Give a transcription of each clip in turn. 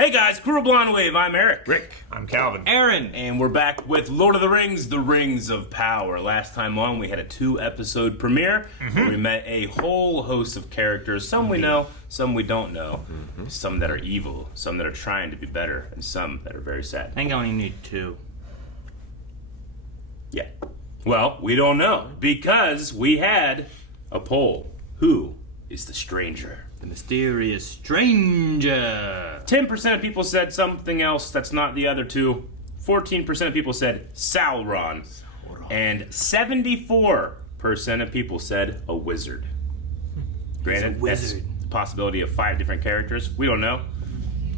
Hey guys, Crew Blonde Wave, I'm Eric. Rick. I'm Calvin. Aaron. And we're back with Lord of the Rings, The Rings of Power. Last time on, we had a 2-episode premiere where we met a whole host of characters. Some we know, some we don't know. Some that are evil, some that are trying to be better, and some that are very sad. I think I only need 2. Yeah. Well, we don't know, because we had a poll. Who is the stranger? The mysterious stranger. 10% of people said something else that's not the other two. 14% of people said Sauron. And 74% of people said a wizard. Granted, that's the possibility of 5 different characters. We don't know.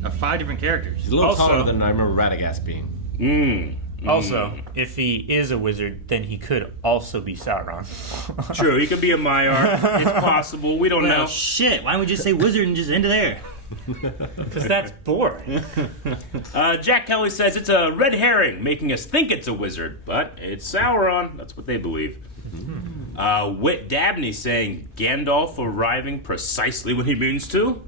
5 different characters. He's a little Also- taller than I remember Radagast being. Also, if he is a wizard, then he could also be Sauron. True, he could be a Maiar. It's possible. We don't Well, know. shit. Why don't we just say wizard and just end it there? Because that's boring. Jack Kelly says it's a red herring, making us think it's a wizard, but it's Sauron. That's what they believe. Whit Dabney saying Gandalf arriving precisely when he means to?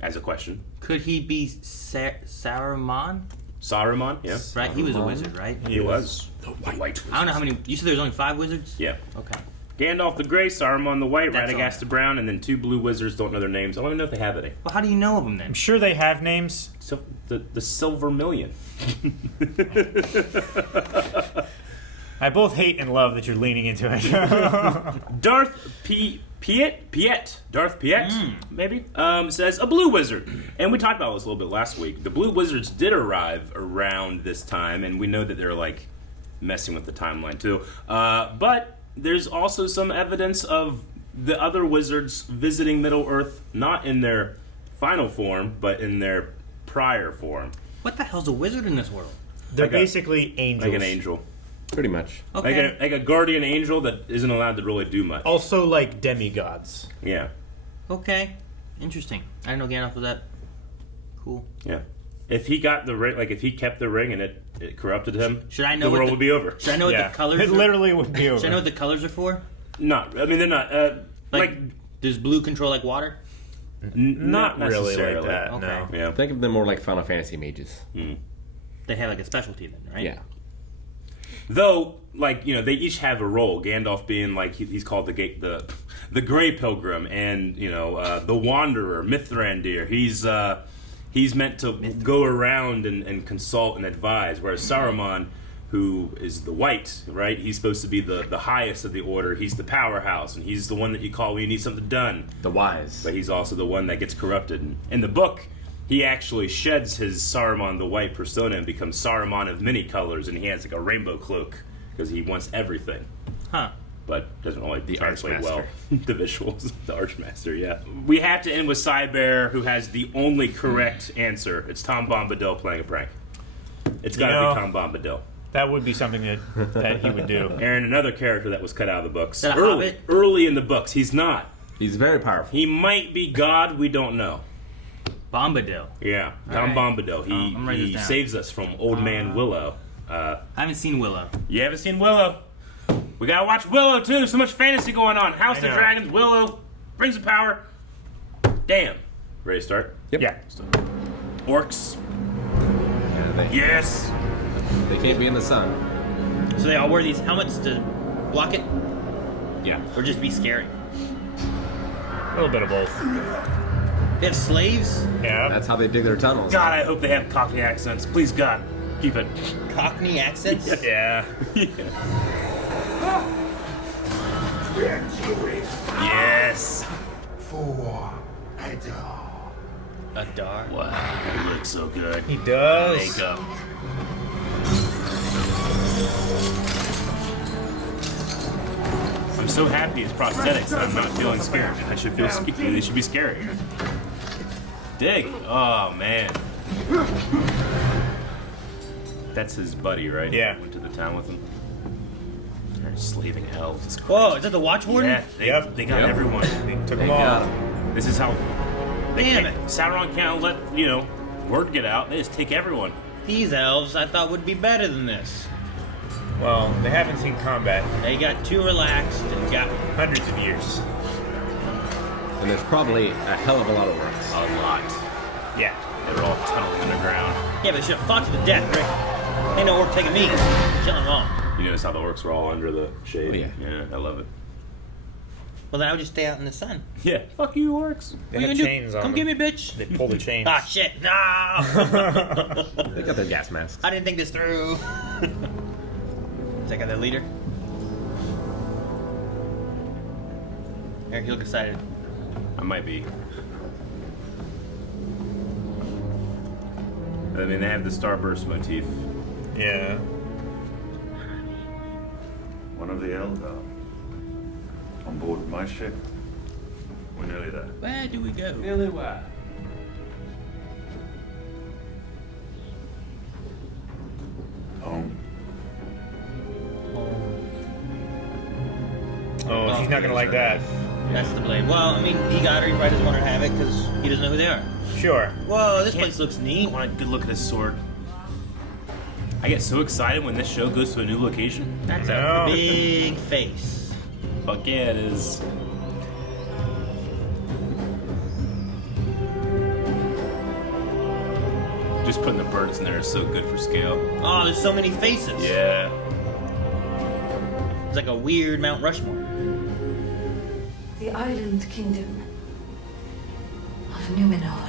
As a question. Could he be Saruman? Saruman, yeah. Right, he was a wizard, right? He was. The White Wizard. I don't know how many. You said there's only 5 wizards? Yeah. Okay. Gandalf the Grey, Saruman the White, That's Radagast the Brown, and then 2 blue wizards, don't know their names. I don't even know if they have any. Well, how do you know of them then? I'm sure they have names. So, the Silver Million. I both hate and love that you're leaning into it. Darth Piet, maybe, says a blue wizard. And we talked about this a little bit last week. The blue wizards did arrive around this time, and we know that they're, like, messing with the timeline, too. But there's also some evidence of the other wizards visiting Middle-earth, not in their final form, but in their prior form. What the hell's a wizard in this world? They're Like a- basically angels. Like an angel. Pretty much. Okay. Like a guardian angel that isn't allowed to really do much. Also like demigods. Yeah. Okay. Interesting. I didn't know Gandalf was that cool. Yeah. If he got the ring, like if he kept the ring and it corrupted him, Should I know the what world the- would be over. Should I know what Yeah. the colors It are? literally would be over. Should I know what the colors are for? Not. I mean, they're not. Like Does blue control like water? not really like necessarily. that, Okay. no. Yeah. Think of them more like Final Fantasy mages. They have like a specialty then, right? Yeah. Though, like they each have a role. Gandalf being like he's called the Grey Pilgrim, and the Wanderer, Mithrandir. He's meant to go around and consult and advise, whereas Saruman, who is the White, right? He's supposed to be the highest of the order. He's the powerhouse, and he's the one that you call when you need something done. The wise. But he's also the one that gets corrupted. And in the book, he actually sheds his Saruman the White persona and becomes Saruman of many colors, and he has like a rainbow cloak because he wants everything. Huh. But doesn't really The translate well. Archmaster. The visuals. The Archmaster, yeah. We have to end with Cybear, who has the only correct answer. It's Tom Bombadil playing a prank. It's got to be Tom Bombadil. That would be something that he would do. Aaron, another character that was cut out of the books. Is that a hobbit? Early in the books. He's not. He's very powerful. He might be God. We don't know. Bombadil. Yeah, Tom right. Bombadil. I'm writing He this down. saves us from Old Man Willow. I haven't seen Willow. You haven't seen Willow? We gotta watch Willow too. So much fantasy going on. House of I know. Dragons, Willow, Rings of Power. Damn. Ready to start? Yep. Yeah. Orcs. Yeah, Yes. they can't be in the sun. So they all wear these helmets to block it, Yeah. or just be scary. A little bit of both. They have slaves. Yeah. That's how they dig their tunnels. God, I hope they have Cockney accents. Please, God, keep it. Cockney accents. Yeah. Yes. For Adar. Adar. Wow, it looks so good. He does. Makeup. I'm so happy it's prosthetics that I'm not feeling scared. I should feel scared. They should be scary. Dig. Oh, man. That's his buddy, right? Yeah. Went to the town with him. They're slaving elves. It's crazy. Whoa, is that the Watch Warden? Yeah, they got Yep. everyone. He took They them all. got 'em. This is how... Damn it. Sauron can't let, word get out. They just take everyone. These elves I thought would be better than this. Well, they haven't seen combat in They got too relaxed and got hundreds of years. And there's probably a hell of a lot of orcs. A lot. Yeah. They're all tunneling underground. Yeah, but they should have fought to the death, Rick. Ain't no orc taking me. Kill them all. You notice how the orcs were all under the shade? Oh, yeah. Yeah, I love it. Well, then I would just stay out in the sun. Yeah, fuck you, orcs. They What have you gonna chains do? on Come them. get me, bitch. They pull the chains. Ah, shit. No! They got their gas masks. I didn't think this through. Is that guy the leader? Eric, you look excited. I might be. I mean, they have the starburst motif. Yeah. One of the Eldar. On board my ship. We're nearly there. Where do we go? Nearly where? Home. Oh, she's not gonna like that. That's the blame. Well, I mean, he got her. He probably doesn't want her to have it because he doesn't know who they are. Sure. Whoa, this Can't- place looks I neat. want a good look at this sword. I get so excited when this show goes to a new location. That's No. a big face. Fuck yeah, it is. Just putting the birds in there is so good for scale. Oh, there's so many faces. Yeah. It's like a weird Mount Rushmore. The island kingdom of Numenor.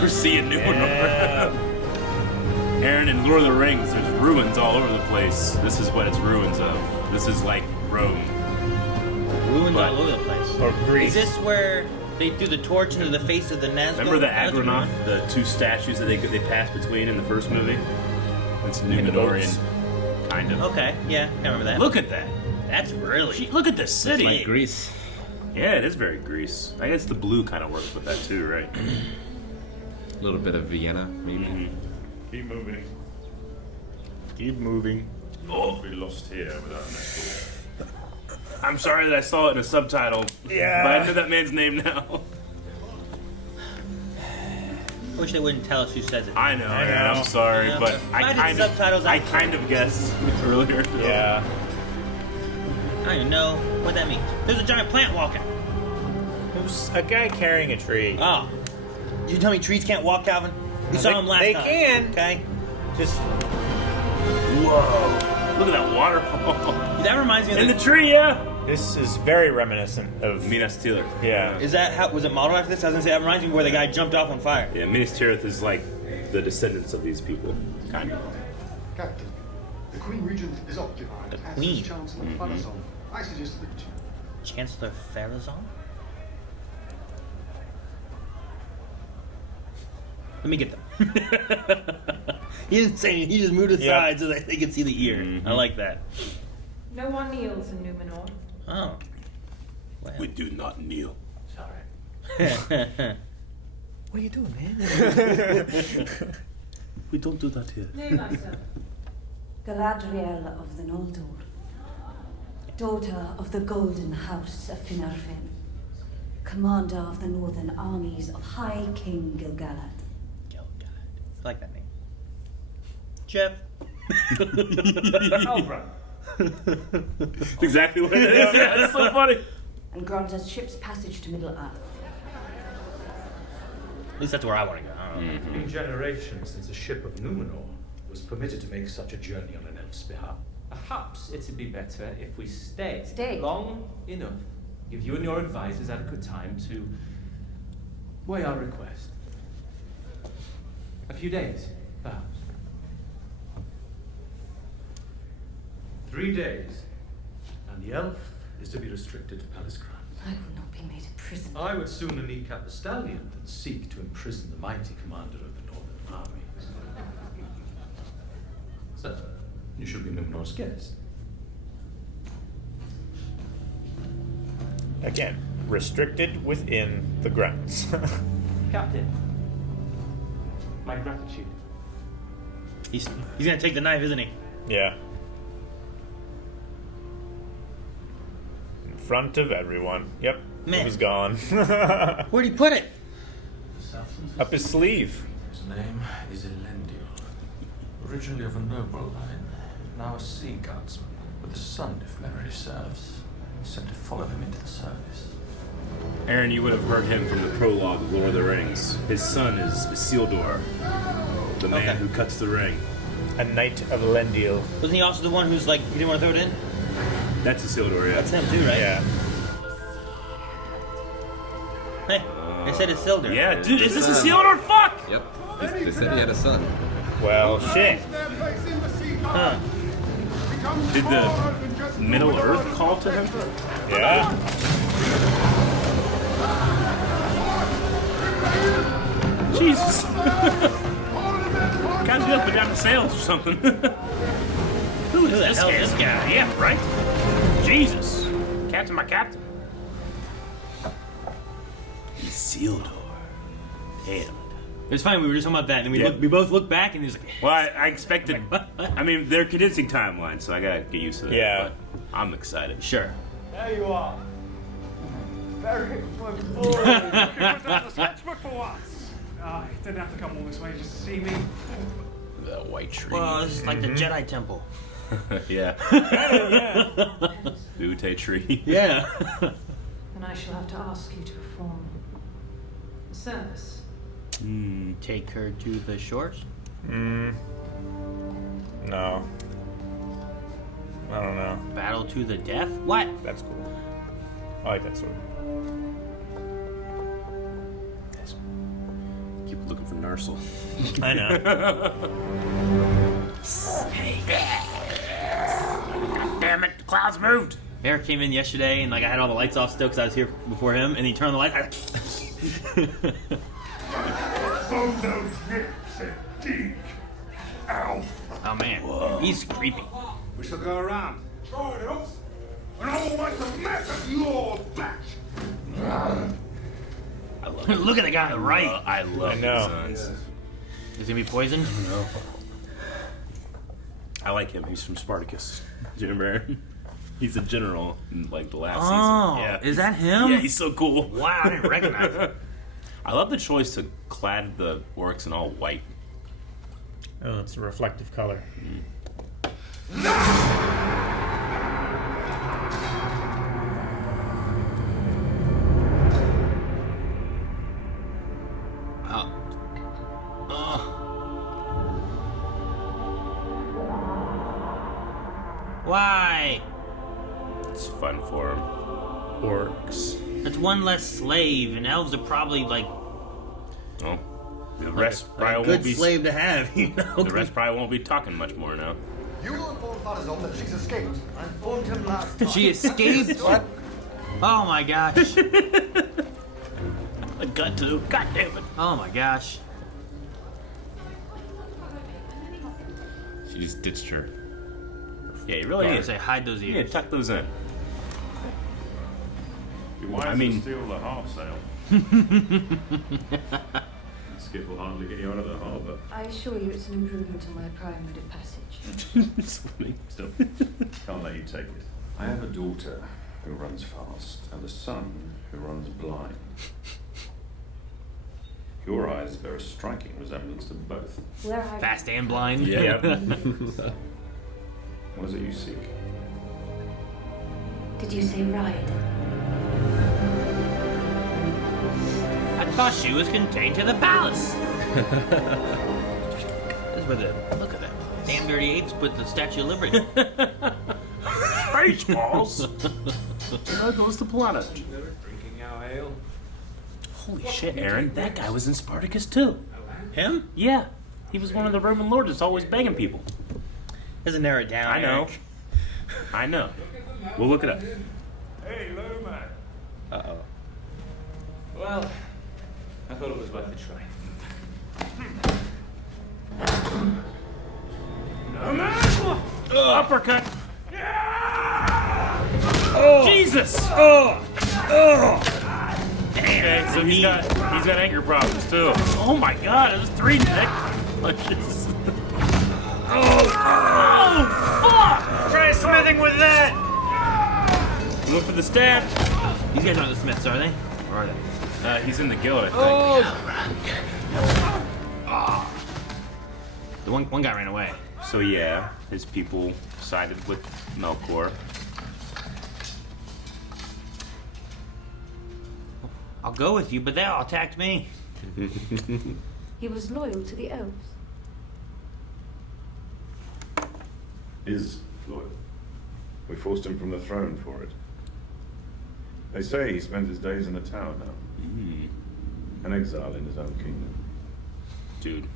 We're seeing Numenor. Yeah. Aaron, in Lord of the Rings, there's ruins all over the place. This is what it's ruins of. This is like Rome. Ruins But- all over the place. Or Greece. Is this where they threw the torch into the face of the Nazgûl? Remember the That's what Agronoth, the two statues that they passed between in the first movie? It's In the boats. Numenorian, kind of. Okay, yeah, I remember that. Look at that. That's really. Gee, look at this city. Like Greece. Yeah, it is very Greece. I guess the blue kind of works with that too, right? A little bit of Vienna, maybe. Keep moving. Keep moving. We'll be lost here without an escort. I'm sorry that I saw it in a subtitle. Yeah. But I know that man's name now. I wish they wouldn't tell us who says it. I know, I Aaron, know. I'm sorry, Yeah, but but I I did kind of subtitles I out. kind of guessed earlier. Yeah. I don't even know what that means. There's a giant plant walking. There's a guy carrying a tree. Oh. You tell me trees can't walk, Calvin? We saw them last they time. can. Okay. Just Whoa! Look at that waterfall. That reminds me of In the tree, yeah. this is very reminiscent of Minas Tirith. Yeah. Is that how was it modeled after this? I was gonna say that reminds me of where the guy jumped off on fire. Yeah, Minas Tirith is like the descendants of these people, kind of. Captain, the Queen Regent is occupied. The as Queen? is Chancellor Farazon. I suggest that Chancellor Farazon? Let me get them. He didn't say anything. He just moved aside so that they could see the ear. I like that. No one kneels in Numenor. Oh. Well. We do not kneel. Sorry. What are you doing, man? We don't do that here. Name myself. Galadriel of the Noldor. Daughter of the Golden House of Finarfin. Commander of the northern armies of High King Gil-galad. I like that name. Jeff. Halbrand. Exactly what it is. Yeah, it's so funny. And grant us ship's passage to Middle-earth. At least that's where I want to go. I don't know. It's been generations since a ship of Numenor was permitted to make such a journey on an elf's behalf. Perhaps it'd be better if we stay. Stay? Long enough. Give you and your advisors adequate time to weigh our request. A few days, perhaps. 3 days, and the elf is to be restricted to palace grounds. I will not be made a prisoner. I would sooner kneecap the stallion than seek to imprison the mighty commander of the northern armies. So, you should be Numenor's guest. Again, restricted within the grounds. Captain, my gratitude. He's gonna take the knife, isn't he? Yeah. In front of everyone. Yep. Man. It was gone. Where'd he put it? Up his sleeve. His name is Elendil. Originally of a noble line, now a sea guardsman, with a son, if memory serves, sent to follow him into the service. Aaron, you would have heard him from the prologue of Lord of the Rings. His son is Isildur, the man who cuts the ring. A knight of Elendil. Wasn't he also the one who's like, he didn't want to throw it in? That's Isildur, yeah. That's him too, right? Yeah. Hey, they said it's Isildur. Yeah, dude, is this Isildur? Fuck! Yep. They said he had a son. Well, shit. Huh. Did the Middle Earth call to him? Yeah. Jesus. Guys, you up and down the sails or something. Who is this hell guy? is this guy? Yeah, right? Jesus. Captain, my captain. Isildur. Damn. It was funny, we were just talking about that, and Yeah. we both looked back, and he was like, Well, I expected. I mean, they're condensing timelines, so I gotta get used to that. Yeah. But I'm excited. sure. There you are. Very good. The sketchbook for once. You didn't have to come all this way just to see me. The white tree. Well, this is like the Jedi Temple. Yeah. Butte tree. Yeah. Then I shall have to ask you to perform a service. Take her to the shores? No. I don't know. Battle to the death? What? That's cool. I like that sword. Keep looking for Narsil. I know. Damn it! The clouds moved. Eric came in yesterday, and like I had all the lights off still because I was here before him, and he turned the lights. Oh man, he's creepy. We shall go around. Try it, Elves. And I will make a mess of your batch. I love Look at the guy on the right. I love I know. his sons. Is he gonna be poisoned? No. I like him. He's from Spartacus. Do you remember? He's a general in like the last season. Yeah. Is that him? Yeah, he's so cool. Wow, I didn't recognize him. I love the choice to clad the orcs in all white. Oh, it's a reflective color. Why? It's fun for him. Orcs. That's one less slave, and elves are probably like Oh, the rest a probably good won't be. slave to have, you know. The rest probably won't be talking much more now. You will inform Farazon that she's escaped. I informed him last time. She escaped. What? Oh my gosh. I got to. God damn it. Oh my gosh. She just ditched her. Yeah, you really I need say hide those to ears. tuck those in. Be wise I mean- to steal the half sail. Skip will hardly get you out of the harbour. I assure you it's an improvement on my prior passage. Swimming. Still, can't let you take it. I have a daughter who runs fast and a son who runs blind. Your eyes bear a striking resemblance to both. Where I Fast and blind. Yeah. What is it you seek? Did you say ride? I thought she was contained to the palace. That's where the look at that. Damn dirty apes put the Statue of Liberty. Spaceballs. There goes the planet. Drinking our ale. Holy shit, Aaron! That guy was in Spartacus too. Him? Yeah, he was one of the Roman lords that's always begging people. Doesn't narrow it down. I know. Eric. I know. We'll look it up. Hey, little man. Uh-oh. Well, I thought it was worth a try. Uppercut. Oh. Jesus. Oh. Okay, so he's got anger problems too. Oh my God! It was 3 neck punches. Oh fuck! Try smithing with that! Look for the stab. These guys aren't the Smiths, are they? Or are they? He's in the guild, I think. The one guy ran away. So yeah, his people sided with Melkor. I'll go with you, but they all attacked me. He was loyal to the elves. Is loyal. We forced him from the throne for it. They say he spent his days in the tower now. An exile in his own kingdom. Dude,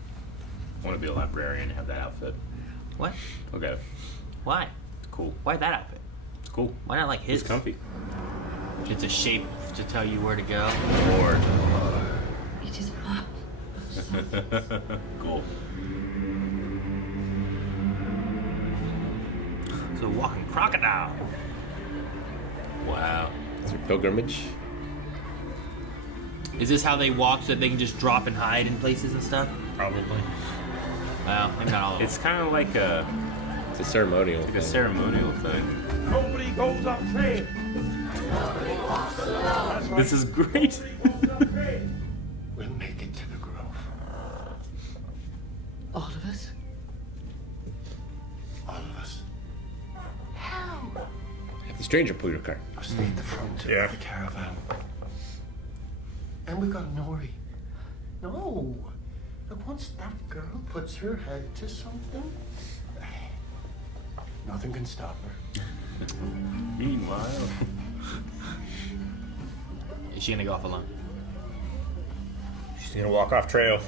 I want to be a librarian and have that outfit. What? Okay. Why? It's cool. Why that outfit? It's cool. Why not like his? It's comfy. It's a shape to tell you where to go. Lord. It is a map. Cool. It's a walking crocodile. Wow. Is there pilgrimage? Is this how they walk so that they can just drop and hide in places and stuff? Probably. Well, maybe not all of them. It's kind of like a ceremonial ceremonial thing. Nobody goes up trade. This is great. We'll make it to the grove. All of us? All of us. How? Have the stranger pull your cart. I'll stay at the front of the caravan. And we got Nori. No. Look, once that girl puts her head to something, nothing can stop her. Meanwhile, Is she gonna go off alone? She's gonna walk off trail.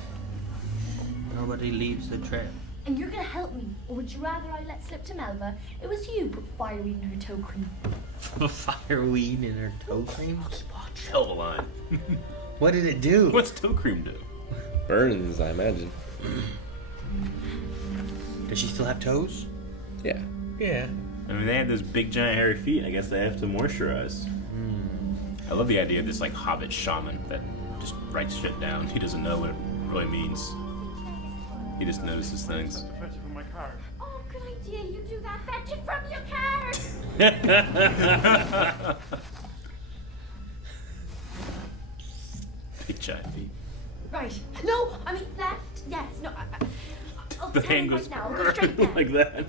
Nobody leaves the trail. And you're gonna help me, or would you rather I let slip to Melba? It was you put fireweed in her toe cream. Fireweed in her toe cream? hell of a line. What did it do? What's toe cream do? Burns, I imagine. Does she still have toes? Yeah. Yeah. I mean, they have those big, giant, hairy feet. I guess they have to moisturize. I love the idea of this, like, hobbit shaman that just writes shit down. He doesn't know what it really means. He just notices things. Fetch it from my car. Oh, good idea. You do that. Fetch it from your car. Big, giant feet. Right. No, I mean left. Yes. No. I'll The tell hand you goes right now. Go straight there. like that.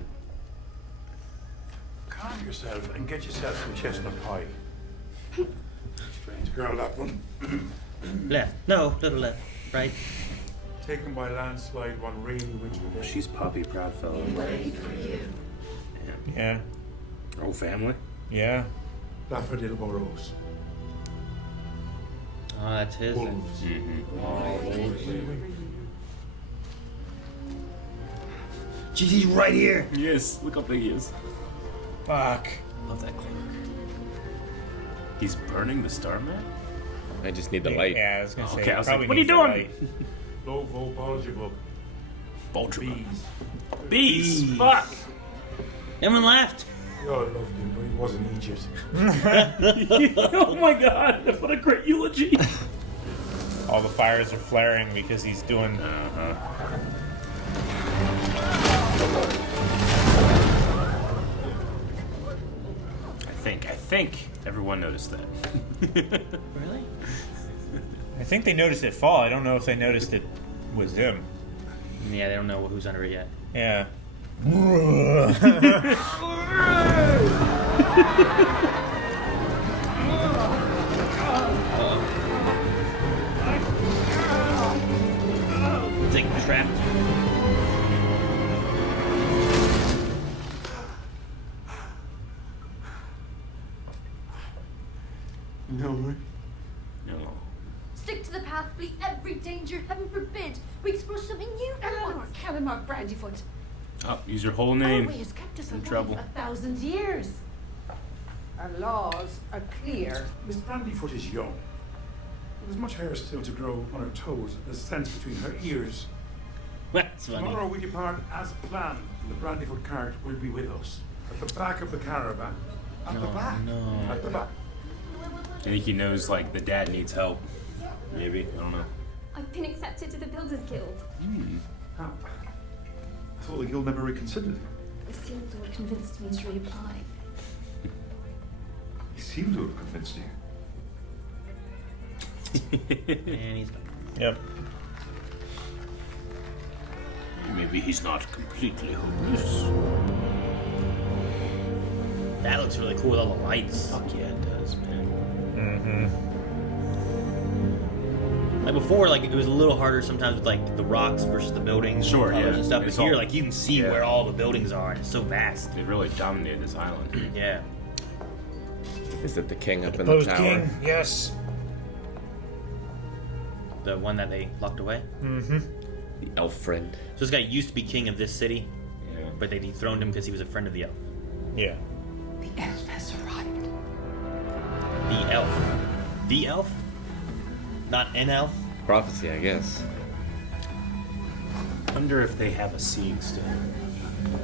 Calm yourself and get yourself some chestnut pie. Strange girl, that one. Left. No, little left. Right. Taken by landslide one rainy winter day. She's Poppy Proudfellow. Wait for you. Yeah. Her whole family. Yeah. Daffodil Burrows. Oh, that's his. Wolves. Jeez, he's right here. Yes, look how big he is. Fuck. Love that cloak. He's burning the star map? I just need the light. Yeah, I was gonna say. Okay, I was probably like, what are you needs the doing? light. Low voltage book. Bolger. Bees. Bees! Fuck! Everyone left. You all loved him, but he wasn't Egypt. Oh my god, what a great eulogy! All the fires are flaring because he's doing. I think everyone noticed that. Really? I think they noticed it fall. I don't know if they noticed it was him. Yeah, they don't know who's under it yet. Yeah. It's like trapped. No, No. Stick to the path, flee every danger. Heaven forbid we explore something new. Eleanor Calamar Brandyfoot. Oh, use your whole name. Always kept us In alive trouble. 1,000 years. Our laws are clear. Miss Brandyfoot is young. There's much hair still to grow on her toes. There's sense between her ears. That's funny. Tomorrow we depart as planned. The Brandyfoot cart will be with us. At the back of the caravan. At the back. No. At the back. I think he knows, like, the dad needs help. Maybe, I don't know. I've been accepted to the Builders Guild. How? I thought the guild never reconsidered. Isildur convinced me to reapply. He seemed to have convinced you. And he's Yep. Maybe he's not completely hopeless. That looks really cool with all the lights. Fuck yeah, it does, man. Mm-hmm. Like before, like it was a little harder sometimes with like the rocks versus the buildings, Sure, colors yeah. and stuff. It's But here, all- like you can see where all the buildings are, and it's so vast. They really dominated this island. Yeah. Is it the king up in the Post tower? king, yes. The one that they locked away. Mm-hmm. The elf friend. So this guy used to be king of this city, Yeah. but they dethroned him because he was a friend of the elf. Yeah. The elf has arrived. The elf. The elf? Not an elf? Prophecy, I guess. Wonder if they have a seeing stone.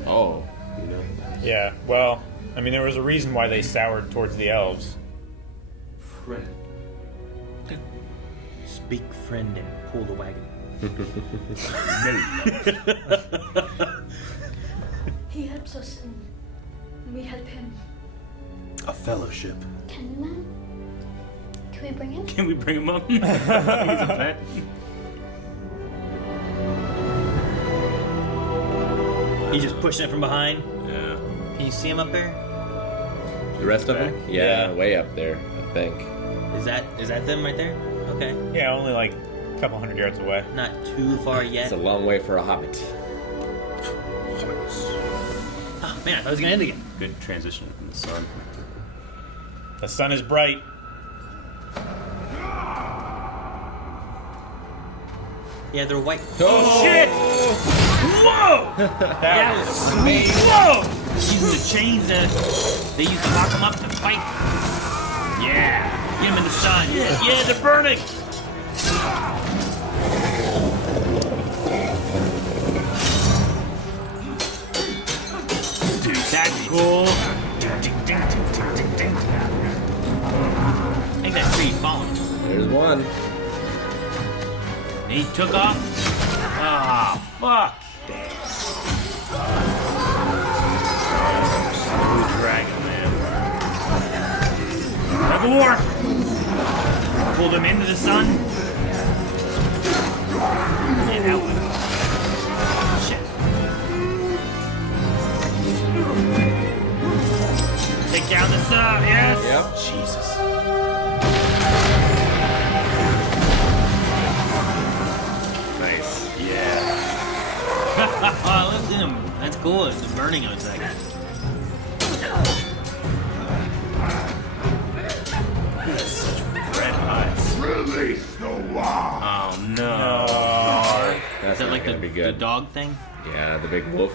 Oh. You know? Yeah, well, I mean, there was a reason why they soured towards the elves. Friend. Speak, friend, and pull the wagon. He helps us and we help him. A fellowship. Can we, man? Can we bring him? Can we bring him up? He's a pet. He's just pushing it from behind. Yeah. Can you see him up there? The rest of them? Yeah, way up there, I think. Is that them right there? Okay. Yeah, only like a couple hundred yards away. Not too far yet. It's a long way for a hobbit. Oh man, I thought it was gonna end again. Good transition from the sun. The sun is bright. Yeah, they're white. Oh, shit! Whoa! That was amazing. Whoa! Using the chains that they used to lock them up to fight. Yeah! Get them in the sun. Yeah, they're burning. Dude, that's cool. I think that tree falling. There's one. And he took off. Ah, fuck. Slow dragon, man. Tug of war. Pulled him into the sun. And out. Shit. Take down the sun, yes. Yep. Jesus. Nice. Yeah. Oh, look at him. That's cool. It's burning on a second. Red eyes. Release the wand. Oh, no. Is That's that not like gonna be the good. dog thing? Yeah, the big wolf.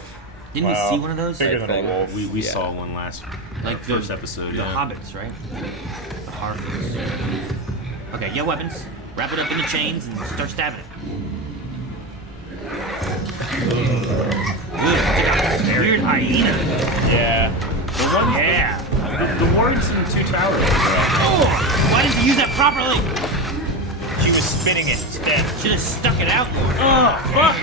Didn't Wow. we see one of those? Bigger than a thing. wolf. We Yeah. saw one last Like the first episode. The Yeah. hobbits, right? The Harfoot. Okay, get weapons. Wrap it up in the chains and start stabbing it. Weird hyena. Yeah. The one, Yeah. the wards in Two Towers. Oh, why didn't you use that properly? She was spinning it instead. Should have stuck it out more. Oh, fuck!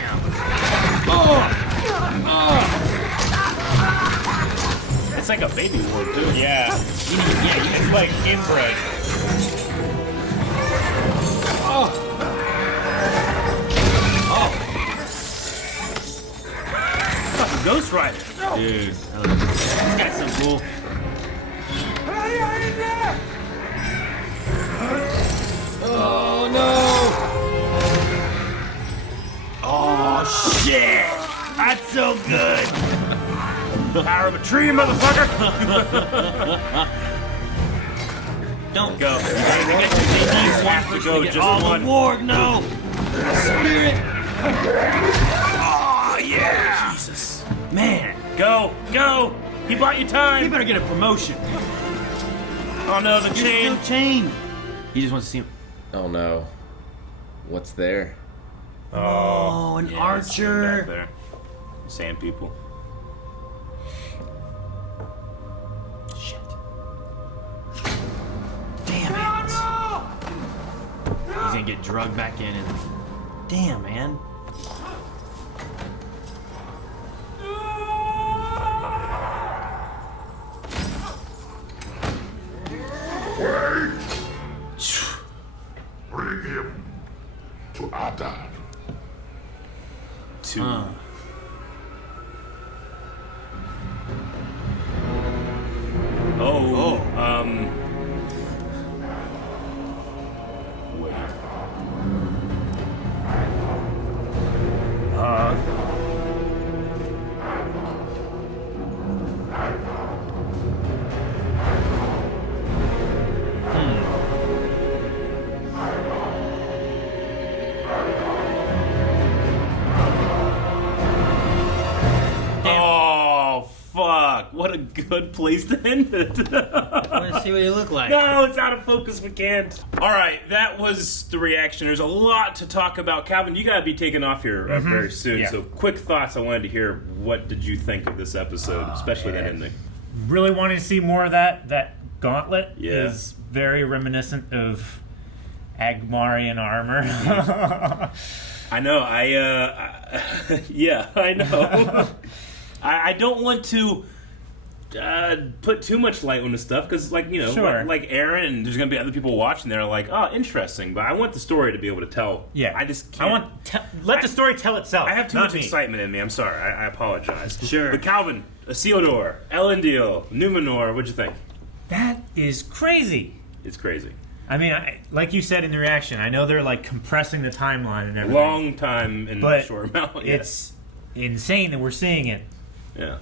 It's like a baby ward, too. Yeah. It's like inbred. Fucking Ghost Rider. Dude, this guy's so cool. Oh no! Oh, shit! That's so good! Power of a tree, motherfucker! Don't Go. You have to go, just all one. the ward, no! Spirit! Oh, yeah! Jesus. Man, go, go! He bought you time! You better get a promotion. Oh no, the You're chain! still chained. He just wants to see him. Oh no. What's there? Oh, an Yeah, archer. back there. Sand people. Shit. Damn it. He's gonna get drugged back in and... Damn, man. Wait! Bring him to Adar. Two. Wait. What a good place to end it. I want to see what you look like. No, it's out of focus. We can't. All right, that was the reaction. There's a lot to talk about. Calvin, you got to be taking off here very soon. Yeah. So, quick thoughts. I wanted to hear. What did you think of this episode, especially that ending? Really wanting to see more of that. That gauntlet Yeah. is very reminiscent of Agmarian armor. I know. Yeah, I know. I don't want to put too much light on this stuff because, like, you know, Sure. like Aaron, and there's going to be other people watching. They're like, oh, interesting. But I want the story to be able to tell. Yeah, I just can't. Let the story tell itself. I have too not much me. excitement in me. I'm sorry. I apologize. Sure. But Calvin, Isildur, Elendil, Numenor, what'd you think? That is crazy. It's crazy. I mean, like you said in the reaction, I know they're like compressing the timeline and everything. Long time in a short amount. Yeah. It's insane that we're seeing it. Yeah.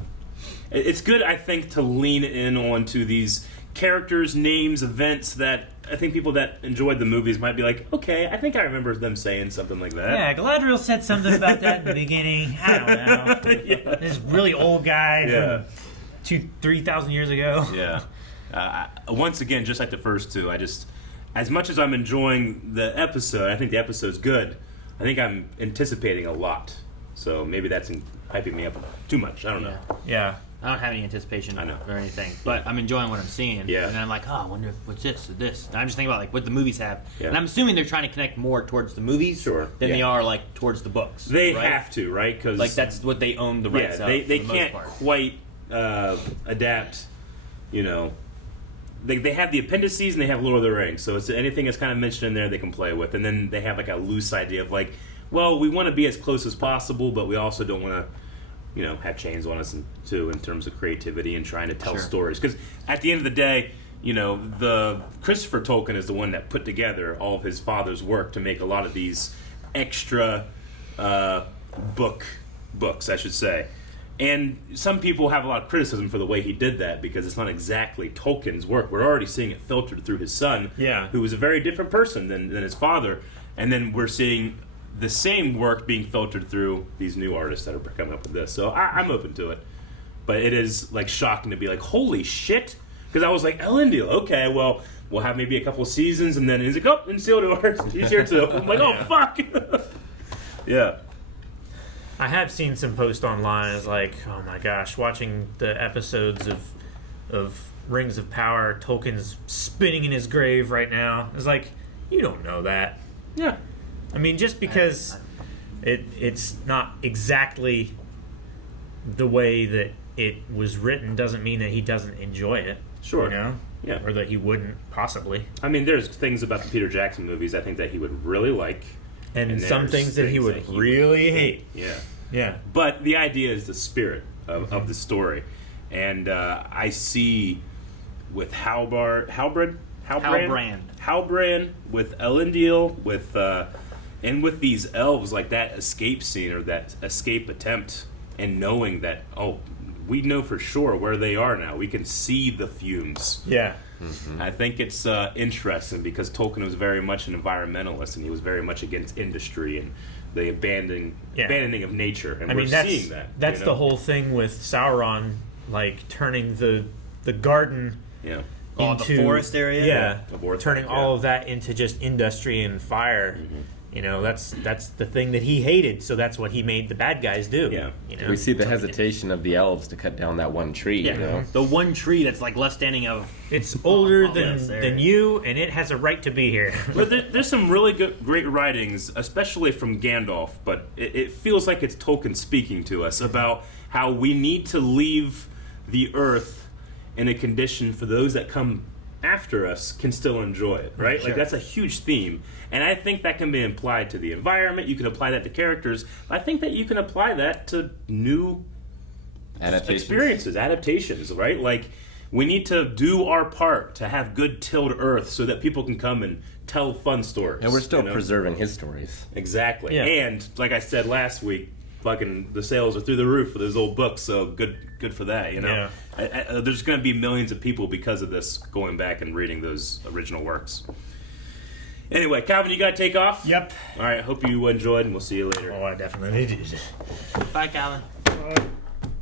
It's good, I think, to lean in onto these characters, names, events that I think people that enjoyed the movies might be like, okay, I think I remember them saying something like that. Yeah, Galadriel said something about that in the beginning. I don't know. Yeah. This really old guy Yeah. from 3,000 years ago. Yeah. Once again, just like the first two, as much as I'm enjoying the episode, I think the episode's good. I think I'm anticipating a lot. So maybe that's hyping me up too much. I don't know. Yeah. I don't have any anticipation I know. or anything, but I'm enjoying what I'm seeing. Yeah. And then I'm like, oh, I wonder what's this or this. And I'm just thinking about like what the movies have. Yeah. And I'm assuming they're trying to connect more towards the movies Sure. than Yeah. they are like towards the books. They right? have to, right? Because Like that's what they own the rights of. they for the most can't part. quite adapt, you know. They have the appendices and they have Lord of the Rings, so it's anything that's kind of mentioned in there they can play with, and then they have like a loose idea of like, well, we want to be as close as possible, but we also don't want to, you know, have chains on us too in terms of creativity and trying to tell Sure. stories. Because at the end of the day, you know, the Christopher Tolkien is the one that put together all of his father's work to make a lot of these extra books, I should say. And some people have a lot of criticism for the way he did that because it's not exactly Tolkien's work. We're already seeing it filtered through his son, who was a very different person than his father. And then we're seeing the same work being filtered through these new artists that are coming up with this. So I'm open to it. But it is like shocking to be like, holy shit. Because I was like, Elendil, okay, well, we'll have maybe a couple of seasons. And then he's like, oh, and Isildur, he's here too. I'm like, oh, fuck. Yeah. I have seen some posts online. It's like, oh my gosh, watching the episodes of Rings of Power, Tolkien's spinning in his grave right now. It's like, you don't know that. Yeah. I mean, just because it's not exactly the way that it was written doesn't mean that he doesn't enjoy it. Sure. You know? Yeah. Or that he wouldn't, possibly. I mean, there's things about the Peter Jackson movies I think that he would really like. And some there's things that he would really hate. Yeah. Yeah. But the idea is the spirit of the story. And I see with Halbrand, with Elendil, with and with these elves, like that escape scene or that escape attempt, and knowing that, oh, we know for sure where they are now. We can see the fumes. Yeah. Mm-hmm. I think it's interesting because Tolkien was very much an environmentalist, and he was very much against industry and the abandoning of nature. And we're seeing that. That's the whole thing with Sauron, like turning the garden into the forest area. Yeah, turning all of that into just industry and fire. Mm-hmm. You know, that's the thing that he hated. So that's what he made the bad guys do. Yeah. You know? We see the hesitation of the elves to cut down that one tree. Yeah, You know? the one tree that's like left standing of. It's older Yes, than you, and it has a right to be here. But there's some really great writings, especially from Gandalf, but it feels like it's Tolkien speaking to us about how we need to leave the earth in a condition for those that come after us can still enjoy it, right? Sure. Like, that's a huge theme. And I think that can be applied to the environment. You can apply that to characters. I think that you can apply that to new experiences, adaptations, right? Like, we need to do our part to have good tilled earth so that people can come and tell fun stories. And we're still preserving his stories. Exactly. Yeah. And like I said last week, fucking the sales are through the roof for those old books, so good for that, you know? Yeah. There's going to be millions of people because of this going back and reading those original works. Anyway, Calvin, you got to take off? Yep. All right, hope you enjoyed, and we'll see you later. Oh, I definitely did. Bye, Calvin.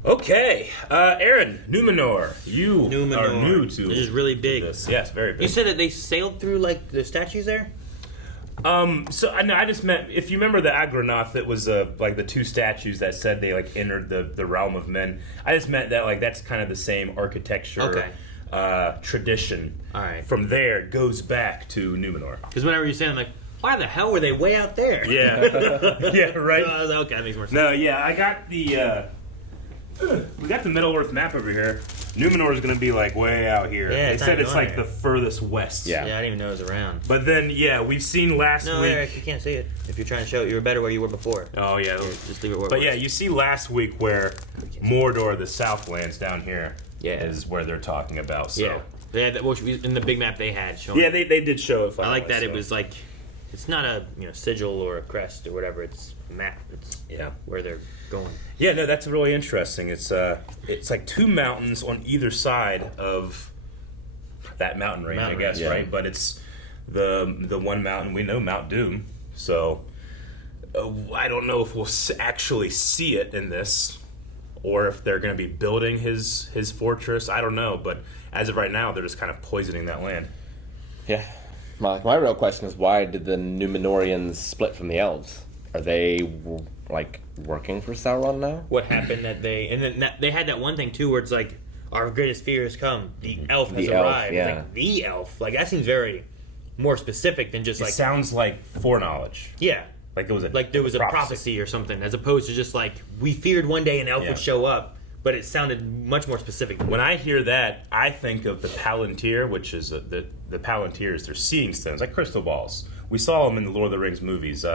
Okay, Aaron, Numenor. You are new to It is really big. this. Yes, very big. You said that they sailed through like the statues there. So I just meant, if you remember the Agronoth, it was like the two statues that said they like entered the realm of men. I just meant that like that's kind of the same architecture tradition. All right. From there goes back to Numenor. Because whenever you're saying like, why the hell were they way out there? Yeah. Yeah. Right. So I was like, okay, that makes more sense. No. Yeah. I got the. We got the Middle Earth map over here. Numenor is going to be like way out here. Yeah, they it's said not it's even like on the here. furthest west. Yeah, I didn't even know it was around. But then, yeah, we've seen last No, week. Eric, you can't see it. If you're trying to show it, you were better where you were before. Oh yeah, just leave it where But it yeah, was. you see last week where Mordor, the Southlands down here, Yeah. is where they're talking about. So. Yeah. They had that, in the big map they had showing. Yeah, they did show it. I like that so. it was like, it's not a sigil or a crest or whatever. It's a map. It's where they're going. Yeah, no, that's really interesting. It's like two mountains on either side of that mountain range, I guess, right? But it's the one mountain we know, Mount Doom. So I don't know if we'll actually see it in this, or if they're going to be building his fortress. I don't know, but as of right now, they're just kind of poisoning that land. Yeah. My real question is, why did the Numenorians split from the Elves? Are they like working for Sauron now? What happened that they had that one thing too where it's like, our greatest fear has come. The elf has arrived. Yeah. It's like, the elf. Like that seems very more specific than just It like sounds like foreknowledge. Yeah. Like it was there was a prophecy or something, as opposed to just like we feared one day an elf would show up, but it sounded much more specific. When I hear that, I think of the Palantir, which is the Palantirs. They're seeing stones, like crystal balls. We saw them in the Lord of the Rings movies.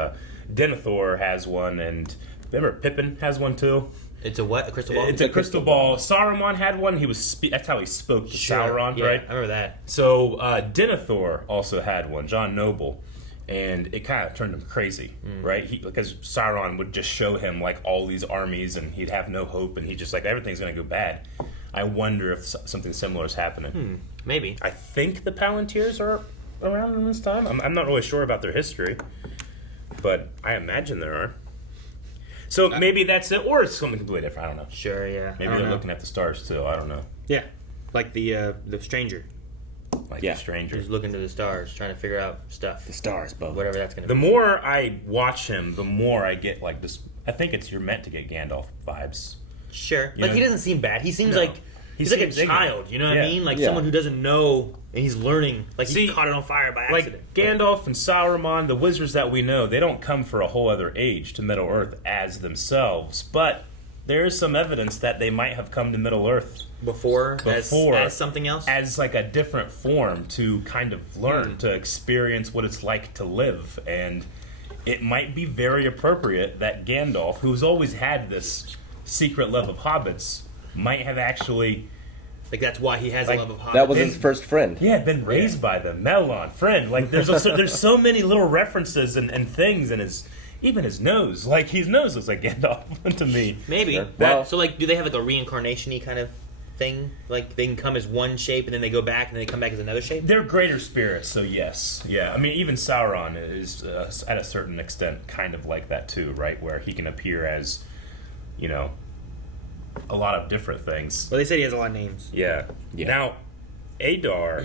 Denethor has one, and remember Pippin has one too. It's a what? A crystal ball? It's a crystal ball. Saruman had one. He was that's how he spoke to Sauron, right? I remember that. So Denethor also had one, John Noble, and it kind of turned him crazy, right? Because Sauron would just show him like all these armies, and he'd have no hope, and he'd just like everything's going to go bad. I wonder if something similar is happening. Maybe. I think the Palantirs are around in this time. I'm not really sure about their history, but I imagine there are. So maybe that's it, or it's something completely different. I don't know. Sure, yeah. Maybe they're looking at the stars too. I don't know. Yeah, like the stranger. Like the stranger. He's looking to the stars, trying to figure out stuff. The stars, Bo. Whatever that's gonna The be. more I watch him, the more I get like this. I think you're meant to get Gandalf vibes. Sure. You Like know? he doesn't seem bad. He seems No. like he's like a seems ignorant. child. You know what I Yeah. mean? Like Yeah. someone who doesn't know and he's learning. Like he See, caught it on fire by Like accident. Gandalf and Sauron, the wizards that we know, they don't come for a whole other age to Middle Earth as themselves. But there is some evidence that they might have come to Middle Earth before as something else, as like a different form to kind of learn, to experience what it's like to live. And it might be very appropriate that Gandalf, who's always had this secret love of hobbits, might have actually... Like that's why he has like, a love of hobbits. That was his first friend. Yeah, been raised by them. Melon, friend. Like there's there's so many little references and things in even his nose. Like his nose looks like Gandalf to me. Maybe. Sure. Well- So like, do they have like a reincarnation-y kind of thing? Like they can come as one shape and then they go back and then they come back as another shape? They're greater spirits, so yes. Yeah, I mean, even Sauron is, at a certain extent, kind of like that too, right? Where he can appear as, a lot of different things. Well, they said he has a lot of names. Yeah. Now, Adar.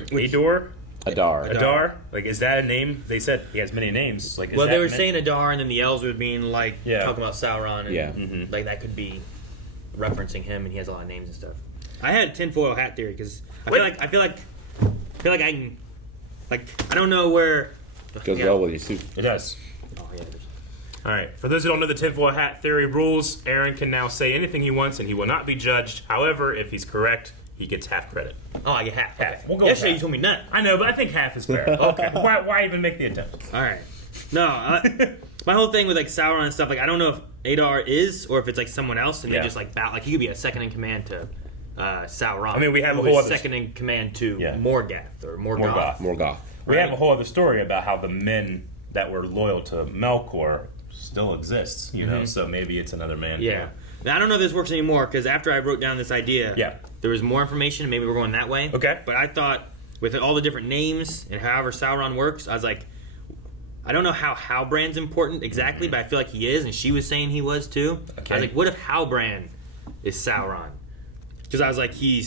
Adar. Like, is that a name? They said he has many names. Like, is Well, that they were meant- saying Adar, and then the elves were being like talking about Sauron, and Yeah. like that could be referencing him, and he has a lot of names and stuff. I had tinfoil hat theory because I feel like I can, like, I don't know where. Goes well with your suit. It does. Oh yeah. All right. For those who don't know the tinfoil hat theory rules, Aaron can now say anything he wants, and he will not be judged. However, if he's correct, he gets half credit. Oh, I get half. Half. Okay. We'll go Yesterday half. you told me none. I know, but I think half is fair. Okay. Why even make the attempt? All right. No, my whole thing with like Sauron and stuff, like I don't know if Adar is or if it's like someone else, and they just like bow. Like he could be a second in command to Sauron. I mean, we have who a whole is other second in command to Morgoth or Morgoth. Morgoth. We have a whole other story about how the men that were loyal to Melkor still exists, so maybe it's another man. Yeah. Now, I don't know if this works anymore because after I wrote down this idea, Yeah. there was more information. Maybe we're going that way. Okay. But I thought with all the different names and however Sauron works, I was like, I don't know how Halbrand's important exactly, but I feel like he is, and she was saying he was too. Okay. I was like, what if Halbrand is Sauron. Because I was like, he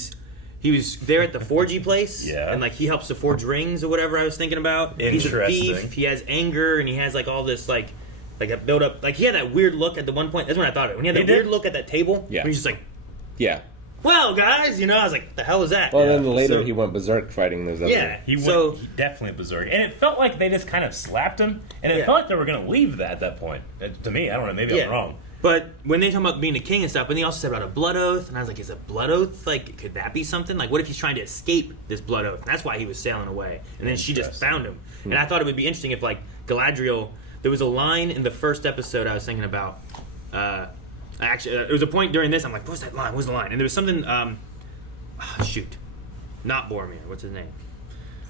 was there at the forgy place, and like he helps to forge rings or whatever. I was thinking about. He's a thief. He has anger, and he has like all this like a build up. Like he had that weird look at the one point. That's when I thought of it. When he had that weird look at that table. Yeah. He's just like, yeah. Well, guys, I was like, the hell is that? Well, then later he went berserk fighting those other. Yeah, he definitely berserk, and it felt like they just kind of slapped him, and it felt like they were going to leave that at that point. To me, I don't know, maybe I'm wrong. But when they talk about being a king and stuff, and they also said about a blood oath, and I was like, is a blood oath, like, could that be something? Like, what if he's trying to escape this blood oath? And that's why he was sailing away. And then she just found him. And I thought it would be interesting if, like, Galadriel, there was a line in the first episode I was thinking about. Actually, it was a point during this, I'm like, what was that line? What was the line? And there was something, shoot. Not Boromir. What's his name?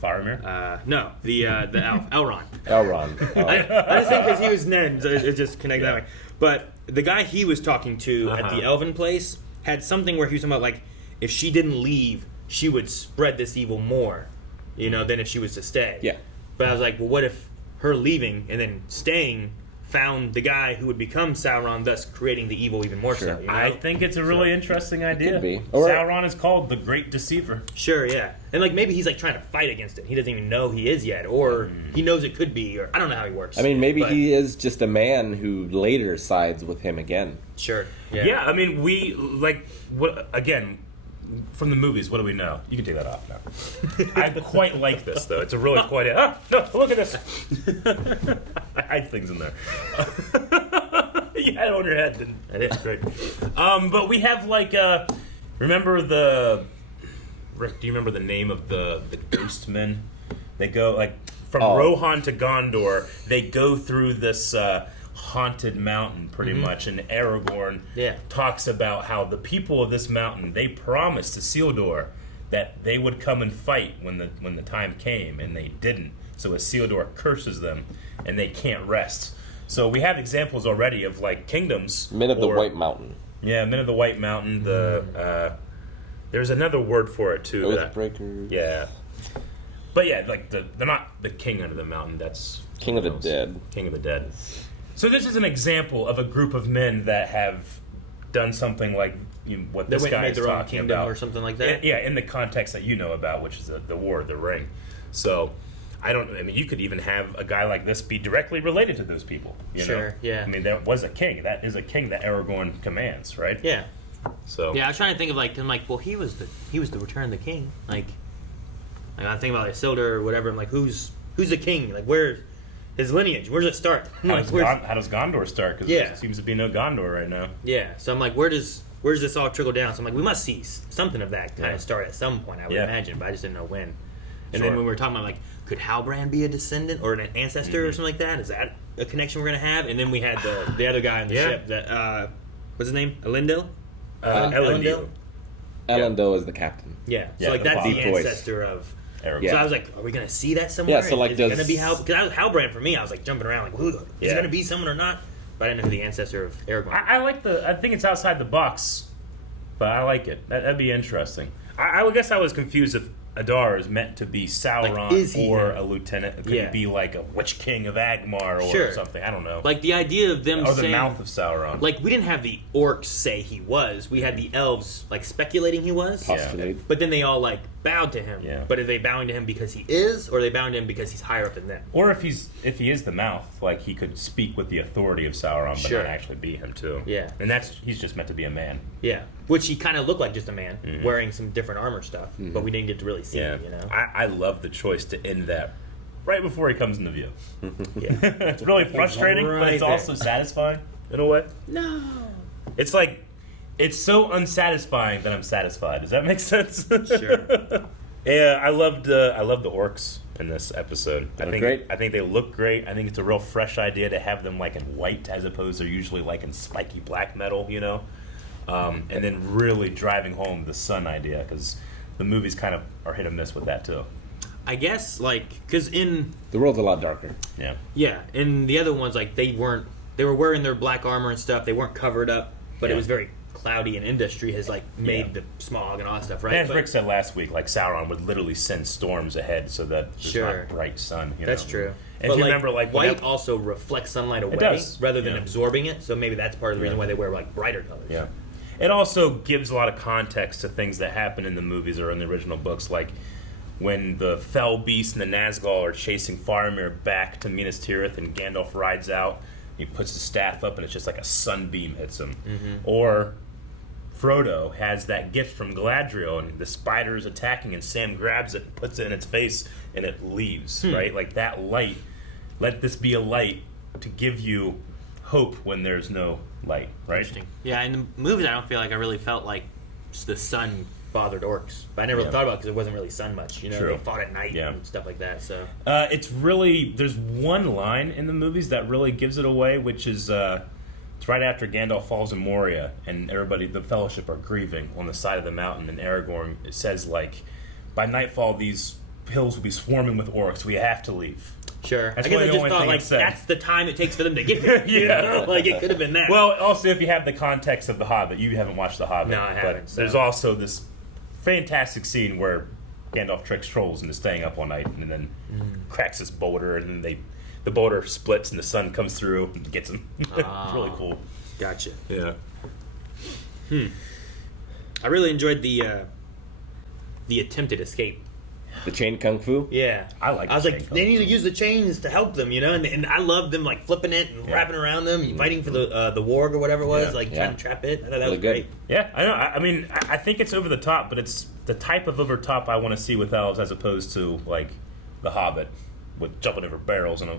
Faramir? No, the elf, Elrond. Elrond. Oh. I just think because he was Ned, so it just connected that way. But the guy he was talking to at the Elven place had something where he was talking about, like, if she didn't leave, she would spread this evil more, than if she was to stay. Yeah. But I was like, well, what if her leaving and then staying found the guy who would become Sauron, thus creating the evil even more so? I think it's a really interesting idea. Could be. Sauron is called the Great Deceiver. Sure, yeah. And, like, maybe he's, like, trying to fight against it. He doesn't even know he is yet, or he knows it could be, or I don't know how he works. I mean, maybe he is just a man who later sides with him again. Sure. Yeah. Yeah, I mean, again, from the movies, what do we know? You can take that off now. I quite like this, though. It's a really quite... no, look at this. I hide things in there. You had it on your head. That is great. But we have, like, remember the... Rick, do you remember the name of the ghost men? They go, like, from Rohan to Gondor, they go through this... haunted mountain pretty much, and Aragorn talks about how the people of this mountain, they promised to Isildur that they would come and fight when the time came, and they didn't. So Isildur curses them, and they can't rest. So we have examples already of, like, kingdoms. Men of the White Mountain. Yeah, Men of the White Mountain. There's another word for it too. Oathbreakers. Yeah. But yeah, like they're not the king under the mountain. That's King of the Dead. King of the Dead. So this is an example of a group of men that have done something like what this guy is talking about, or something like that. Yeah, in the context that you know about, which is the War of the Ring. So I mean, you could even have a guy like this be directly related to those people. You know? Yeah. I mean, there was a king. That is a king that Aragorn commands, right? Yeah. So yeah, I was trying to think of well, he was the Return of the King. Like I think about Isildur or whatever. I'm like, who's the king? Like, where's his lineage? Where does it start? How does Gondor start? Because there seems to be no Gondor right now. Yeah, so I'm like, where does this all trickle down? So I'm like, we must see something of that kind of start at some point, I would imagine, but I just didn't know when. And then when we were talking about, like, could Halbrand be a descendant or an ancestor or something like that? Is that a connection we're going to have? And then we had the other guy on the ship, that what's his name? Elendil? Elendil. Elendil is the captain. Yeah, so like that's the ancestor of... Aragorn. So I was like, are we going to see that somewhere? Yeah, so like is it going to be Halbrand for me? I was like jumping around like, is it going to be someone or not? But I didn't know who the ancestor of Aragorn. I think it's outside the box, but I like it. That'd be interesting. I would guess I was confused if Adar is meant to be Sauron or a lieutenant. Could he be like a Witch King of Agmar or something? I don't know. Like the idea of them or saying... the mouth of Sauron. Like, we didn't have the orcs say he was. We had the elves, like, speculating he was. Postulate. But then they all, like, bowed to him. Yeah. But are they bowing to him because he is, or are they bowing to him because he's higher up than them? Or if he is the mouth, like, he could speak with the authority of Sauron, but not actually be him too. Yeah. And he's just meant to be a man. Yeah. Which he kind of looked like just a man, wearing some different armor stuff. But we didn't get to really see him, you know? I love the choice to end that right before he comes into view. It's really frustrating, but it's also satisfying in a way. No. It's like, it's so unsatisfying that I'm satisfied. Does that make sense? Sure. Yeah, I loved the orcs in this episode. I think they look great. I think it's a real fresh idea to have them like in white as opposed to usually like in spiky black metal, you know? And then really driving home the sun idea, because the movies kind of are hit and miss with that too. I guess, like, because in... The world's a lot darker. Yeah. Yeah, and the other ones, like, they were wearing their black armor and stuff. They weren't covered up, but it was very cloudy, and industry has, like, made the smog and all that stuff, right? And as Rick said last week, like, Sauron would literally send storms ahead so that there's not bright sun. You That's know? true. And but if you remember, like, white also reflects sunlight away does. rather than absorbing it, so maybe that's part of the reason why they wear, like, brighter colors. Yeah. it also gives a lot of context to things that happen in the movies or in the original books, like when the Fell Beast and the Nazgul are chasing Faramir back to Minas Tirith, and Gandalf rides out, he puts the staff up, and it's just like a sunbeam hits him. Or Frodo has that gift from Galadriel, and the spider is attacking, and Sam grabs it and puts it in its face, and it leaves, right? Like that light, let this be a light to give you hope when there's no light, right? Interesting. Yeah, in the movies, I don't feel like I really felt like the sun bothered orcs. But I never really thought about it because it wasn't really sun much. You know, True. they fought at night and stuff like that. So it's really, there's one line in the movies that really gives it away, which is it's right after Gandalf falls in Moria, and everybody, the Fellowship, are grieving on the side of the mountain, and Aragorn says, like, by nightfall these hills will be swarming with orcs. We have to leave. Sure. That's I guess really I the just only thought, thing like, it said. that's the time it takes for them to get here. You know? Like, it could have been that. Well, also, if you have the context of The Hobbit, you haven't watched The Hobbit. No, I haven't, But so. there's also this fantastic scene where Gandalf tricks trolls into staying up all night, and then cracks this boulder, and then the boulder splits, and the sun comes through and gets him. It's really cool. Gotcha. Yeah. I really enjoyed the attempted escape. The chain kung fu? Yeah. I was like, they need to use the chains to help them, you know? And I love them, like, flipping it and wrapping around them, and fighting for the warg or whatever it was, trying to trap it. I thought that was great. Yeah, I know. I mean, I think it's over the top, but it's the type of over top I want to see with elves, as opposed to, like, The Hobbit with jumping over barrels on a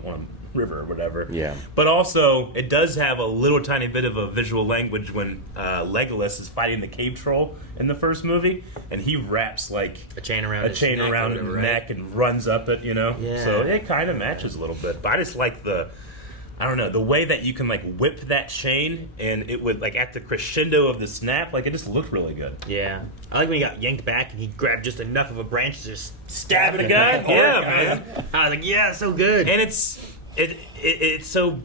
river or whatever. Yeah. But also, it does have a little tiny bit of a visual language when Legolas is fighting the cave troll in the first movie, and he wraps, like, a chain around his neck and runs up it, you know? Yeah. So it kind of matches a little bit. But I just like the way that you can, like, whip that chain, and it would, like, at the crescendo of the snap, like, it just looked really good. Yeah. I like when he got yanked back and he grabbed just enough of a branch to just stab the it guy? hard. Yeah, man. I was like, yeah, so good. And it's so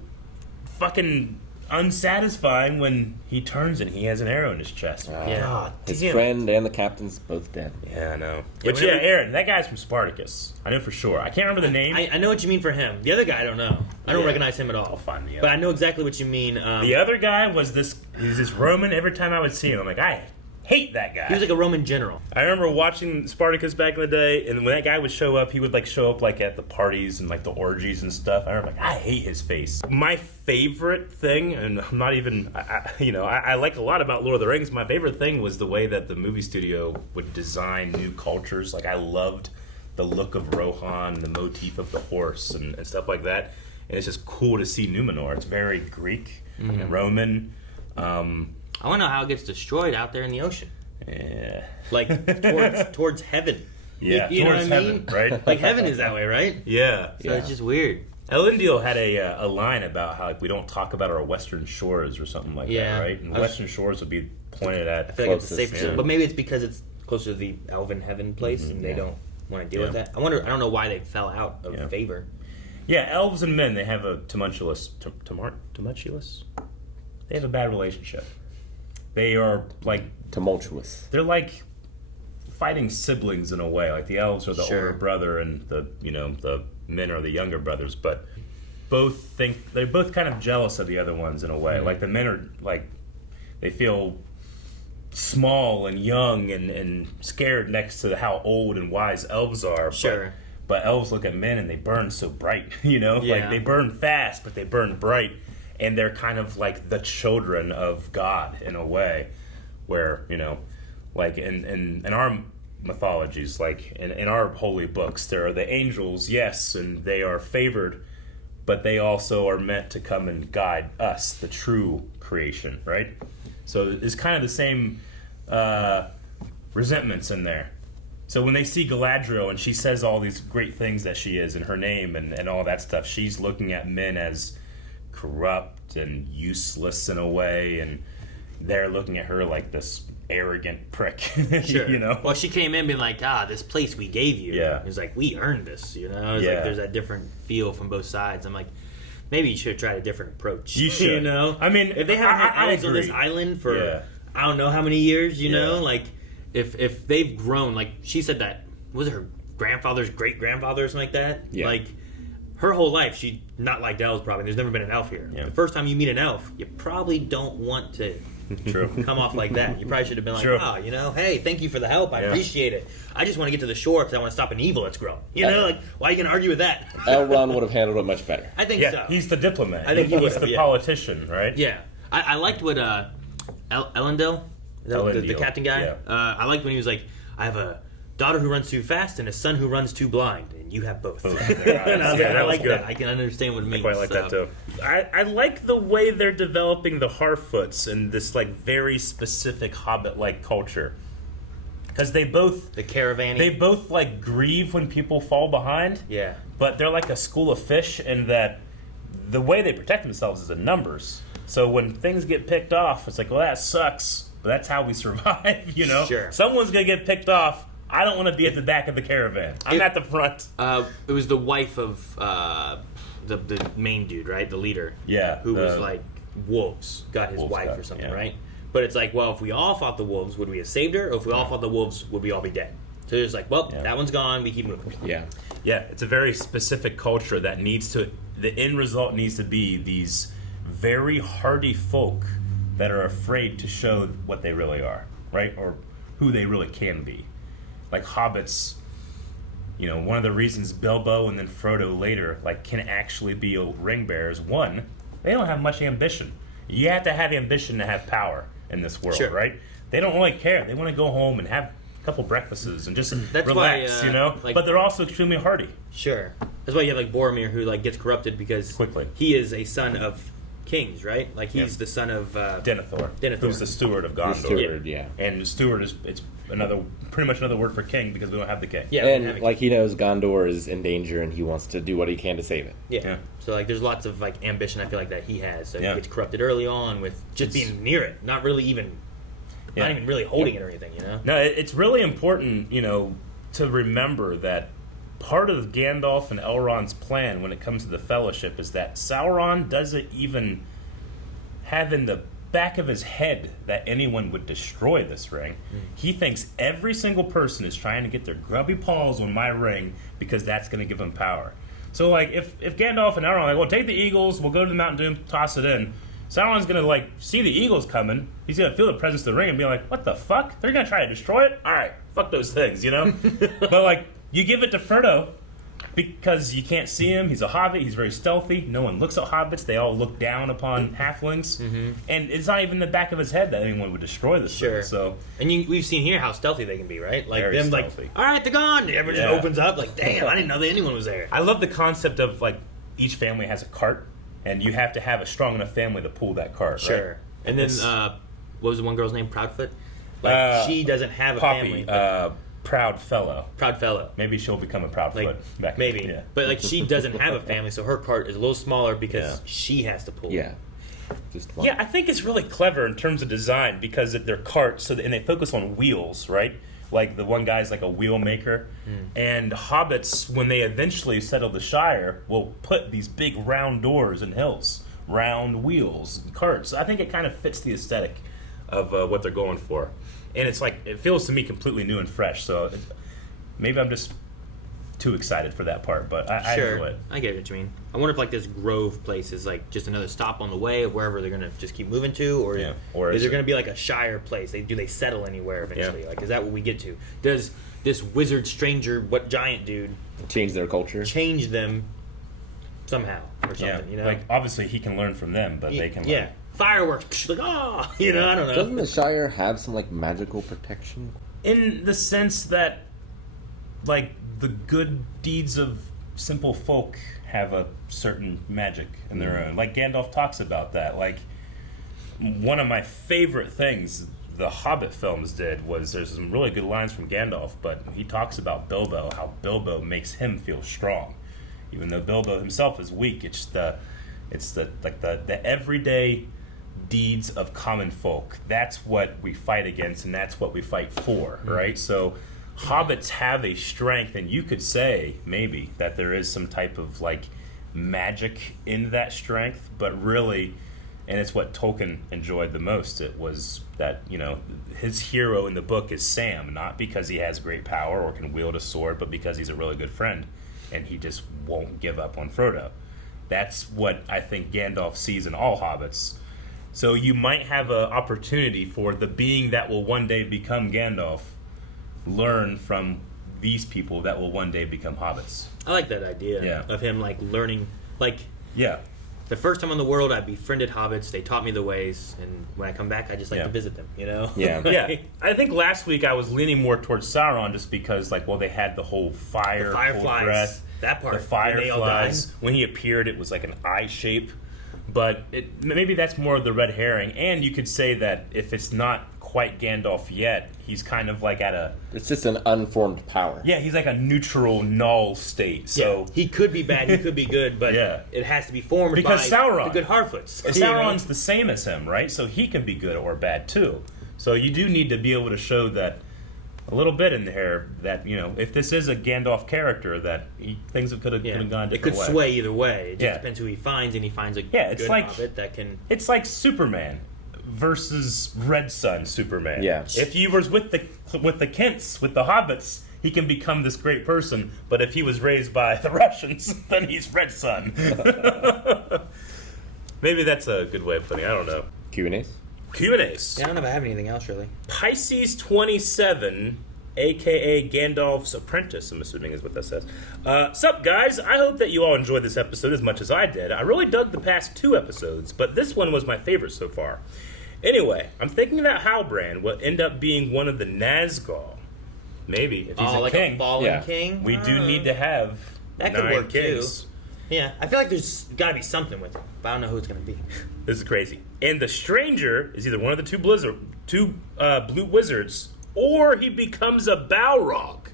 fucking unsatisfying when he turns and he has an arrow in his chest. God His damn. friend and the captain's both dead. Yeah, I know. But yeah, Aaron, that guy's from Spartacus. I know for sure. I can't remember the name. I know what you mean for him. The other guy, I don't know. I don't recognize him at all. I'll find the other. But I know exactly what you mean. The other guy was he's this Roman. Every time I would see him, I'm like, I hate that guy. He was like a Roman general. I remember watching Spartacus back in the day, and when that guy would show up, he would, like, show up, like, at the parties and, like, the orgies and stuff. I remember, like, I hate his face. My favorite thing, and I'm not even, I like a lot about Lord of the Rings. My favorite thing was the way that the movie studio would design new cultures. Like, I loved the look of Rohan, the motif of the horse, and stuff like that. And it's just cool to see Numenor. It's very Greek and Roman. I want to know how it gets destroyed out there in the ocean. Yeah. Like, towards heaven. Yeah, you know towards what I mean? heaven, right? Like, heaven is that way, right? Yeah. So it's just weird. Elendil had a line about how, like, we don't talk about our western shores or something like that, right? And western shores would be pointed at. I feel like it's a safer shore, but maybe it's because it's closer to the elven heaven place, and they don't want to deal with that. I don't know why they fell out of favor. Yeah, elves and men, they have a tumultuous. They have a bad relationship. They are, like, tumultuous. They're like fighting siblings in a way. Like, the elves are the older brother, and the men are the younger brothers. But they're both kind of jealous of the other ones in a way. Like, the men are, like, they feel small and young and scared next to how old and wise elves are. Sure. But elves look at men and they burn so bright, you know? Yeah. Like, they burn fast, but they burn bright. And they're kind of like the children of God in a way, where, you know, like in our mythologies, like in our holy books, there are the angels, yes, and they are favored, but they also are meant to come and guide us, the true creation, right? So it's kind of the same resentments in there. So when they see Galadriel and she says all these great things that she is in her name and all that stuff, she's looking at men as corrupt and useless in a way, and they're looking at her like this arrogant prick. Sure. You know? Well, she came in being like, this place we gave you. Yeah. It was like, we earned this, you know? It was like, there's that different feel from both sides. I'm like, maybe you should have tried a different approach. You should. You know? I mean, if they haven't had elves on this agree. island for I don't know how many years, you know? Yeah. Like, if they've grown, like, she said that, was it her grandfather's great-grandfather or something like that? Yeah. Like, her whole life, she not liked elves probably. There's never been an elf here. Yeah. The first time you meet an elf, you probably don't want to True. come off like that. You probably should have been like, True. oh, hey, thank you for the help. I appreciate it. I just want to get to the shore because I want to stop an evil that's growing. Why are you going to argue with that? Elrond would have handled it much better. I think so. He's the diplomat. I think he he's would, the politician, right? Yeah. I liked what Elendil, the captain guy, yeah. I liked when he was like, I have a daughter who runs too fast and a son who runs too blind, and you have both. And I was like, I like that. I can understand what it means. I quite like that too. I like the way they're developing the Harfoots and this like very specific Hobbit-like culture. Because they both like grieve when people fall behind. Yeah. But they're like a school of fish in that the way they protect themselves is in numbers. So when things get picked off, it's like, well, that sucks, but that's how we survive, Sure. Someone's gonna get picked off. I don't want to be at the back of the caravan. I'm at the front. It was the wife of the main dude, right? The leader. Yeah. Who was like wolves got his wife or something, right? But it's like, well, if we all fought the wolves, would we have saved her? Or if we all fought the wolves, would we all be dead? So it's like, well, that one's gone. We keep moving. Yeah. Yeah, it's a very specific culture that needs to. The end result needs to be these very hardy folk that are afraid to show what they really are, right? Or who they really can be. Like hobbits, one of the reasons Bilbo and then Frodo later can actually be ring bearers. One, they don't have much ambition. You have to have ambition to have power in this world, right? They don't really care. They want to go home and have a couple breakfasts and just relax, But they're also extremely hardy. Sure. That's why you have Boromir who gets corrupted because quickly he is a son of kings, right? He's the son of Denethor, who's the steward of Gondor. The steward, yeah. And steward is pretty much another word for king because we don't have the king. Yeah, and he knows Gondor is in danger and he wants to do what he can to save it. Yeah. So there's lots of ambition I feel like that he has. So he gets corrupted early on with just being near it, not really even not even really holding it or anything, No, it's really important, to remember that part of Gandalf and Elrond's plan when it comes to the Fellowship is that Sauron doesn't even have in the back of his head that anyone would destroy this ring. He thinks every single person is trying to get their grubby paws on my ring because that's going to give them power. So, if Gandalf and Elrond well, take the eagles, we'll go to the Mountain Doom, toss it in. Sauron's going to, see the eagles coming. He's going to feel the presence of the ring and be like, what the fuck? They're going to try to destroy it? All right, fuck those things, But, you give it to Frodo because you can't see him. He's a hobbit. He's very stealthy. No one looks at hobbits. They all look down upon halflings. And it's not even in the back of his head that anyone would destroy this thing. So, and we've seen here how stealthy they can be, right? Very them stealthy. all right, they're gone. Everyone just opens up damn, I didn't know that anyone was there. I love the concept of, each family has a cart, and you have to have a strong enough family to pull that cart, Sure. right? And then, what was the one girl's name? Proudfoot? she doesn't have a Poppy, family. Proud Fellow. Proud Fellow. Maybe she'll become a Proudfoot. Maybe. Yeah. But she doesn't have a family, so her cart is a little smaller because she has to pull. Yeah. Just one. Yeah, I think it's really clever in terms of design because they're carts, and they focus on wheels, right? Like the one guy's like a wheel maker, and hobbits, when they eventually settle the Shire, will put these big round doors in hills, round wheels, carts. I think it kind of fits the aesthetic of what they're going for, and it feels to me completely new and fresh. So maybe I'm just too excited for that part, but I enjoy it. I get what you mean. I wonder if this grove place is just another stop on the way of wherever they're gonna just keep moving to, or is there gonna be a Shire place? Do they settle anywhere eventually? Is that what we get to? Does this wizard stranger, what giant dude, change their culture? Change them somehow or something? Obviously he can learn from them, but they can learn. Fireworks, I don't know. Doesn't the Shire have some magical protection? In the sense that the good deeds of simple folk have a certain magic in their own. Gandalf talks about that. One of my favorite things the Hobbit films did was there's some really good lines from Gandalf, but he talks about Bilbo, how Bilbo makes him feel strong, even though Bilbo himself is weak. It's the everyday deeds of common folk. That's what we fight against, and that's what we fight for, right? So hobbits have a strength, and you could say maybe that there is some type of magic in that strength, but really, and it's what Tolkien enjoyed the most, it was that his hero in the book is Sam, not because he has great power or can wield a sword, but because he's a really good friend and he just won't give up on Frodo. That's what I think Gandalf sees in all hobbits, So you might have an opportunity for the being that will one day become Gandalf learn from these people that will one day become hobbits. I like that idea of him like learning, like the first time in the world I befriended hobbits. They taught me the ways, and when I come back, I just like to visit them. You know? Yeah. I think last week I was leaning more towards Sauron just because, like, well, they had the whole fire, the fireflies, breath, that part. the fireflies. When he appeared, it was like an eye shape. But maybe that's more of the red herring. And you could say that if it's not quite Gandalf yet, he's kind of like at a... It's just an unformed power. Yeah, he's like a neutral, null state. So he could be bad, he could be good, but it has to be formed because by Sauron, the good Harfoots. Sauron's the same as him, right? So he can be good or bad too. So you do need to be able to show that a little bit in there that, you know, if this is a Gandalf character, that things could have gone a different way. It could sway either way. It just depends who he finds, and he finds a good hobbit that can... It's like Superman versus Red Sun Superman. Yeah. If he was with the Kents, with the hobbits, he can become this great person. But if he was raised by the Russians, then he's Red Sun. Maybe that's a good way of putting it. I don't know. Q&As? Q&As. Yeah, I don't know if I have anything else, really. Pisces 27, a.k.a. Gandalf's apprentice, I'm assuming is what that says. Sup, guys? I hope that you all enjoyed this episode as much as I did. I really dug the past 2 episodes, but this one was my favorite so far. Anyway, I'm thinking that Halbrand will end up being one of the Nazgûl. Maybe, if he's a like king. A fallen king? We do need to have that could 9 work kings. Too. Yeah, I feel like there's got to be something with him, but I don't know who it's going to be. This is crazy. And the stranger is either one of the two blue wizards, or he becomes a Balrog.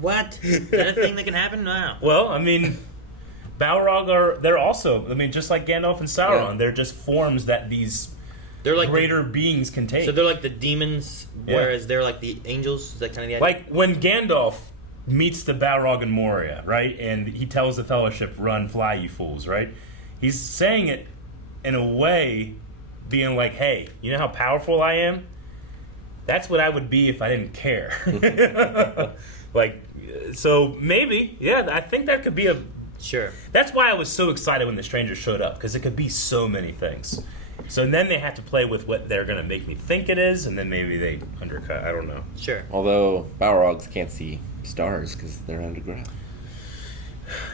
What? Is that a thing that can happen? No. Well, I mean, Balrog they're also, I mean, just like Gandalf and Sauron, they're just forms that these like greater beings can take. So they're like the demons, whereas they're like the angels? Is that kind of the idea? Like when Gandalf meets the Balrog in Moria, right? And he tells the Fellowship, "Run, fly, you fools," right? He's saying it in a way, being like, "Hey, you know how powerful I am? That's what I would be if I didn't care." Like, so maybe, I think that could be a... Sure. That's why I was so excited when the stranger showed up, because it could be so many things. So then they have to play with what they're going to make me think it is, and then maybe they undercut. I don't know. Sure. Although Balrogs can't see stars because they're underground.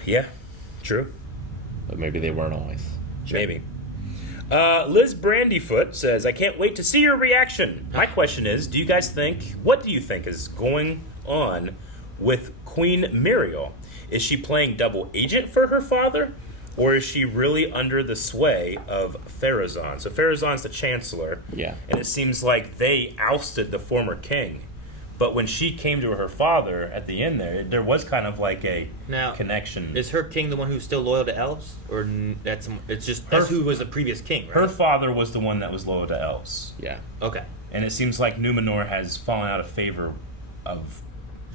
Yeah, true. But maybe they weren't always. Sure. Maybe. Liz Brandyfoot says, "I can't wait to see your reaction. My question is, what do you think is going on with Queen Muriel? Is she playing double agent for her father? Or is she really under the sway of Pharazôn?" So Pharazôn's the chancellor. Yeah. And it seems like they ousted the former king. But when she came to her father at the end there was kind of like a connection. Is her king the one who's still loyal to elves? Or that's who was the previous king, right? Her father was the one that was loyal to elves. Yeah. Okay. And it seems like Numenor has fallen out of favor of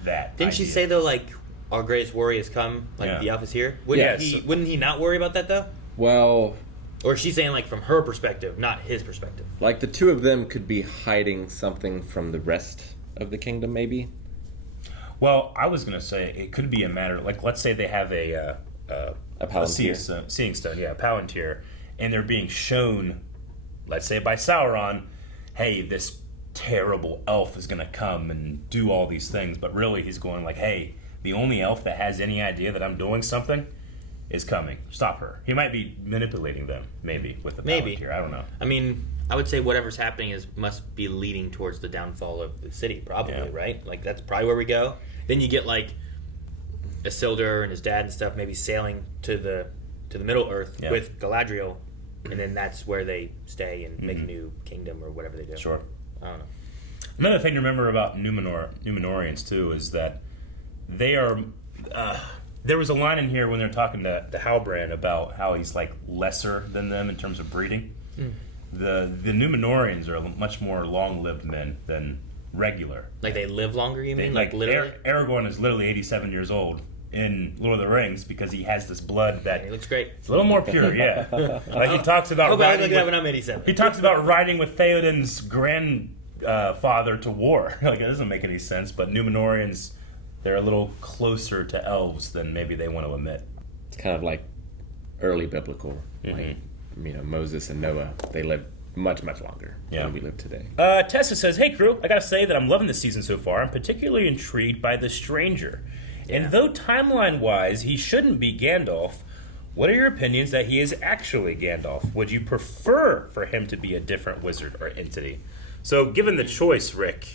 that Didn't she say, though, like, our greatest worry has come, like the elf is here? Wouldn't he not worry about that, though? Well... Or is she saying, like, from her perspective, not his perspective? Like, the two of them could be hiding something from the rest of the kingdom, maybe? Well, I was going to say it could be a matter, like, let's say they have a Palantir. Seeing stone, a Palantir, and they're being shown, let's say by Sauron, hey, this terrible elf is going to come and do all these things, but really he's going like, hey, the only elf that has any idea that I'm doing something is coming. Stop her. He might be manipulating them, maybe, with the Palantir. I don't know. I mean, I would say whatever's happening must be leading towards the downfall of the city, probably, right? Like, that's probably where we go. Then you get, like, Isildur and his dad and stuff maybe sailing to the Middle Earth with Galadriel, and then that's where they stay and make a new kingdom or whatever they do. Sure. I don't know. Another thing to remember about Numenorians, too, is that they are... there was a line in here when they're talking to Halbrand about how he's, like, lesser than them in terms of breeding. The Numenorians are much more long-lived men than regular. Like, they live longer, you mean? Like literally? Aragorn is literally 87 years old in Lord of the Rings because he has this blood that... He looks great. It's a little more pure, Like, he talks about riding when I'm 87. He talks about riding with Theoden's grandfather to war. Like, it doesn't make any sense, but Numenorians, they're a little closer to elves than maybe they want to admit. It's kind of like early biblical. Mm-hmm. Like Moses and Noah, they lived much, much longer than we live today. Tessa says, "Hey crew, I gotta say that I'm loving this season so far. I'm particularly intrigued by the Stranger. And though timeline-wise he shouldn't be Gandalf, what are your opinions that he is actually Gandalf? Would you prefer for him to be a different wizard or entity?" So, given the choice, Rick,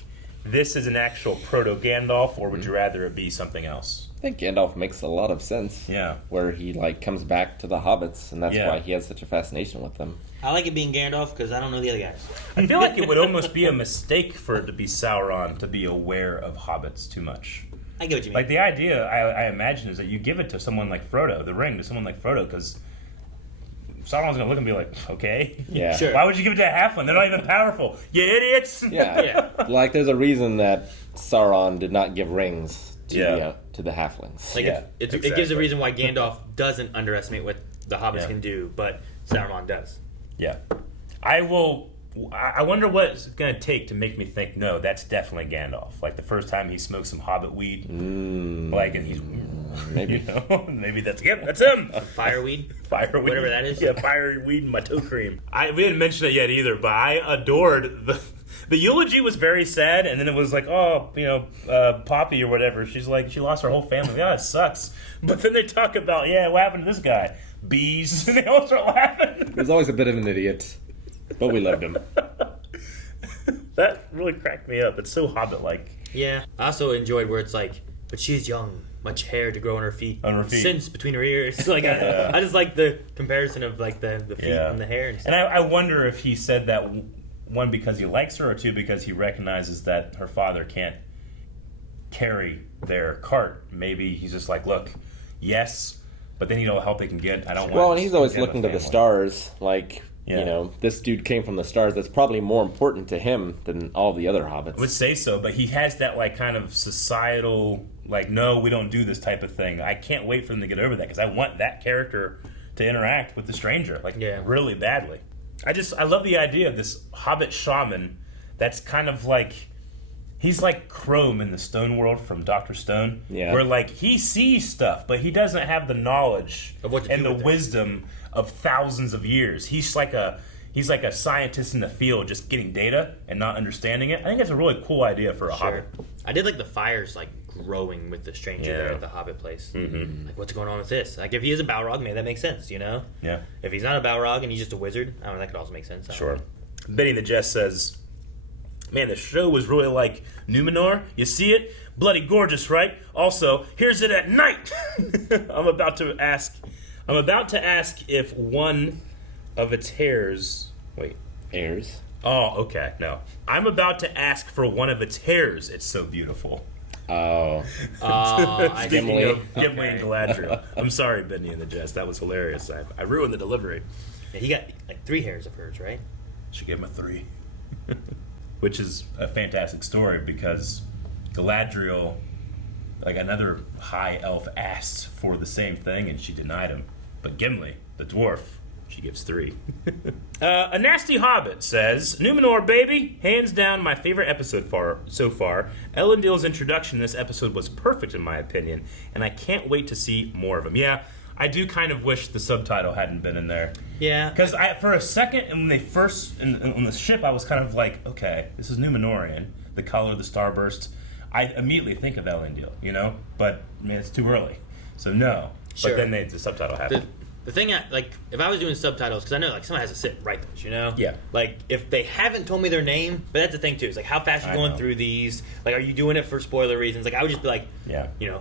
this is an actual proto-Gandalf, or would you rather it be something else? I think Gandalf makes a lot of sense. Yeah. Where he, comes back to the hobbits, and that's why he has such a fascination with them. I like it being Gandalf because I don't know the other guys. I feel like it would almost be a mistake for it to be Sauron to be aware of hobbits too much. I get what you mean. Like, the idea, I imagine, is that you give it to someone like Frodo, the ring to someone like Frodo, because Sauron's going to look and be like, okay. Yeah. Sure. Why would you give it to a halfling? They're not even powerful. You idiots! Yeah. There's a reason that Sauron did not give rings to the halflings. It gives a reason why Gandalf doesn't underestimate what the hobbits can do, but Sauron does. Yeah. I wonder what it's going to take to make me think, no, that's definitely Gandalf. Like the first time he smoked some hobbit weed. And he's... Maybe. Maybe that's him. That's him. Fireweed? Fireweed. Whatever that is. Yeah, fireweed in my toe cream. We didn't mention it yet either, but I adored the eulogy was very sad, and then it was like, Poppy or whatever. She's like, she lost her whole family. Yeah, it sucks. But then they talk about, what happened to this guy? Bees. And they all start laughing. He was always a bit of an idiot, but we loved him. That really cracked me up. It's so Hobbit-like. Yeah. I also enjoyed where it's like, but she is young, much hair to grow on her feet. Since between her ears. I just like the comparison of the feet and the hair and stuff. And I wonder if he said that, one, because he likes her, or two, because he recognizes that her father can't carry their cart. Maybe he's just like, look, yes, but they need all the help they can get. I don't want. Well, and he's always looking to the stars. This dude came from the stars. That's probably more important to him than all the other hobbits. I would say so, but he has that kind of societal, no, we don't do this type of thing. I can't wait for them to get over that because I want that character to interact with the Stranger, really badly. I love the idea of this hobbit shaman that's kind of he's like Chrome in the Stone World from Dr. Stone. Yeah. Where he sees stuff, but he doesn't have the knowledge and the wisdom of thousands of years. He's like a scientist in the field just getting data and not understanding it. I think that's a really cool idea for a hobbit. I did like the fires growing with the Stranger there at the hobbit place. Mm-hmm. What's going on with this? If he is a Balrog, maybe that makes sense, Yeah. If he's not a Balrog and he's just a wizard, I don't know, that could also make sense. Sure. Benny the Jest says, man, the show was really like Numenor. You see it? Bloody gorgeous, right? Also, here's it at night. I'm about to ask if one of its hairs... Wait. Hairs? Oh, okay. No. I'm about to ask for one of its hairs. It's so beautiful. Oh. Speaking of Gimli and Galadriel. I'm sorry, Benny and the Jest. That was hilarious. I ruined the delivery. Yeah, he got 3 hairs of hers, right? Should give him a 3. Which is a fantastic story because Galadriel, another high elf, asked for the same thing and she denied him. But Gimli, the dwarf, she gives 3. A Nasty Hobbit says, Numenor, baby! Hands down my favorite episode so far. Elendil's introduction in this episode was perfect in my opinion, and I can't wait to see more of him. Yeah, I do kind of wish the subtitle hadn't been in there. Yeah. Because for a second, and when they first, on the ship, I was kind of like, okay, this is Numenorian, the color of the starburst. I immediately think of Elendil, But, man, it's too early. So, no. Sure. But then the subtitle happened. The thing, if I was doing subtitles, because I know, someone has to sit and write those, Yeah. If they haven't told me their name, but that's the thing, too. It's how fast are you going through these? Are you doing it for spoiler reasons? I would just be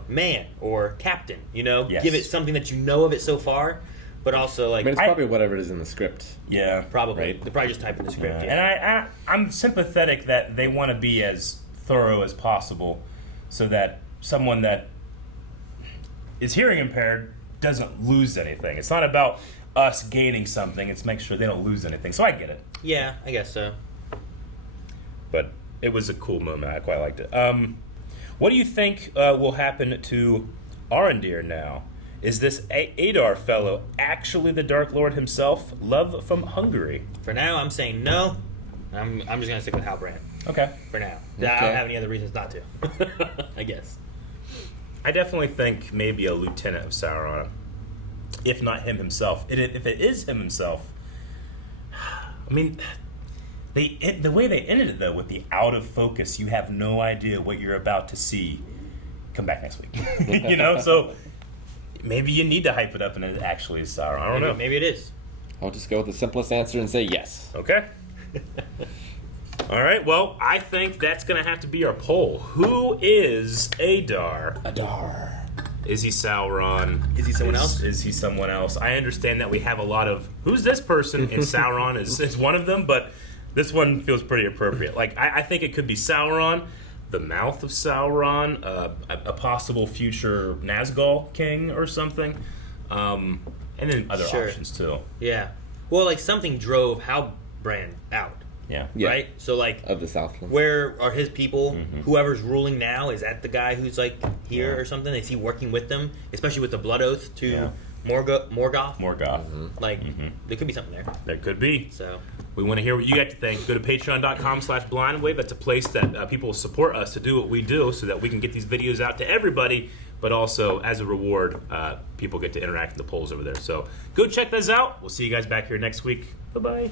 man or captain, Yes. Give it something that you know of it so far, but also, it's probably whatever it is in the script. Yeah. Probably. Right? They're probably just typing the script, And I'm sympathetic that they want to be as thorough as possible so that someone that is hearing impaired doesn't lose anything. It's not about us gaining something. It's make sure they don't lose anything. So I get it. Yeah, I guess so. But it was a cool moment. I quite liked it. What do you think will happen to Arondir now? Is this Adar fellow actually the Dark Lord himself? Love from Hungary. For now, I'm saying no. I'm just going to stick with Halbrand. Okay. For now. Okay. I don't have any other reasons not to. I guess. I definitely think maybe a lieutenant of Sauron, if not him himself. If it is him himself, I mean, the way they ended it though, with the out of focus, you have no idea what you're about to see. Come back next week. You know, so maybe you need to hype it up and it actually is Sauron. I don't know. Maybe it is. I'll just go with the simplest answer and say yes. Okay. All right. Well, I think that's going to have to be our poll. Who is Adar? Adar. Is he Sauron? Is he someone else? Is he someone else? I understand that we have a lot of who's this person, and Sauron is one of them, but this one feels pretty appropriate. Like I think it could be Sauron, the mouth of Sauron, a possible future Nazgul king or something, and then other options too. Yeah. Well, like something drove Halbrand out. Yeah. Right? So like of the Southlands. Where are his people? Whoever's ruling now, is that the guy who's like here or something? Is he working with them? Especially with the blood oath to Morgoth? Morgoth. Like there could be something there. There could be. So we want to hear what you got to think. Go to patreon.com/blindwave. That's a place that people support us to do what we do so that we can get these videos out to everybody. But also, as a reward, people get to interact in the polls over there. So go check those out. We'll see you guys back here next week. Bye-bye.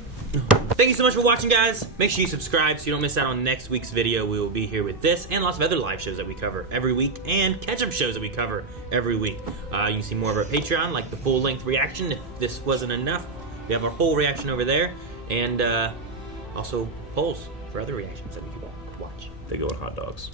Thank you so much for watching, guys. Make sure you subscribe so you don't miss out on next week's video. We will be here with this and lots of other live shows that we cover every week and catch-up shows that we cover every week. You can see more of our Patreon, like the full-length reaction. If this wasn't enough, we have our whole reaction over there. And also polls for other reactions that we can watch. They go with hot dogs.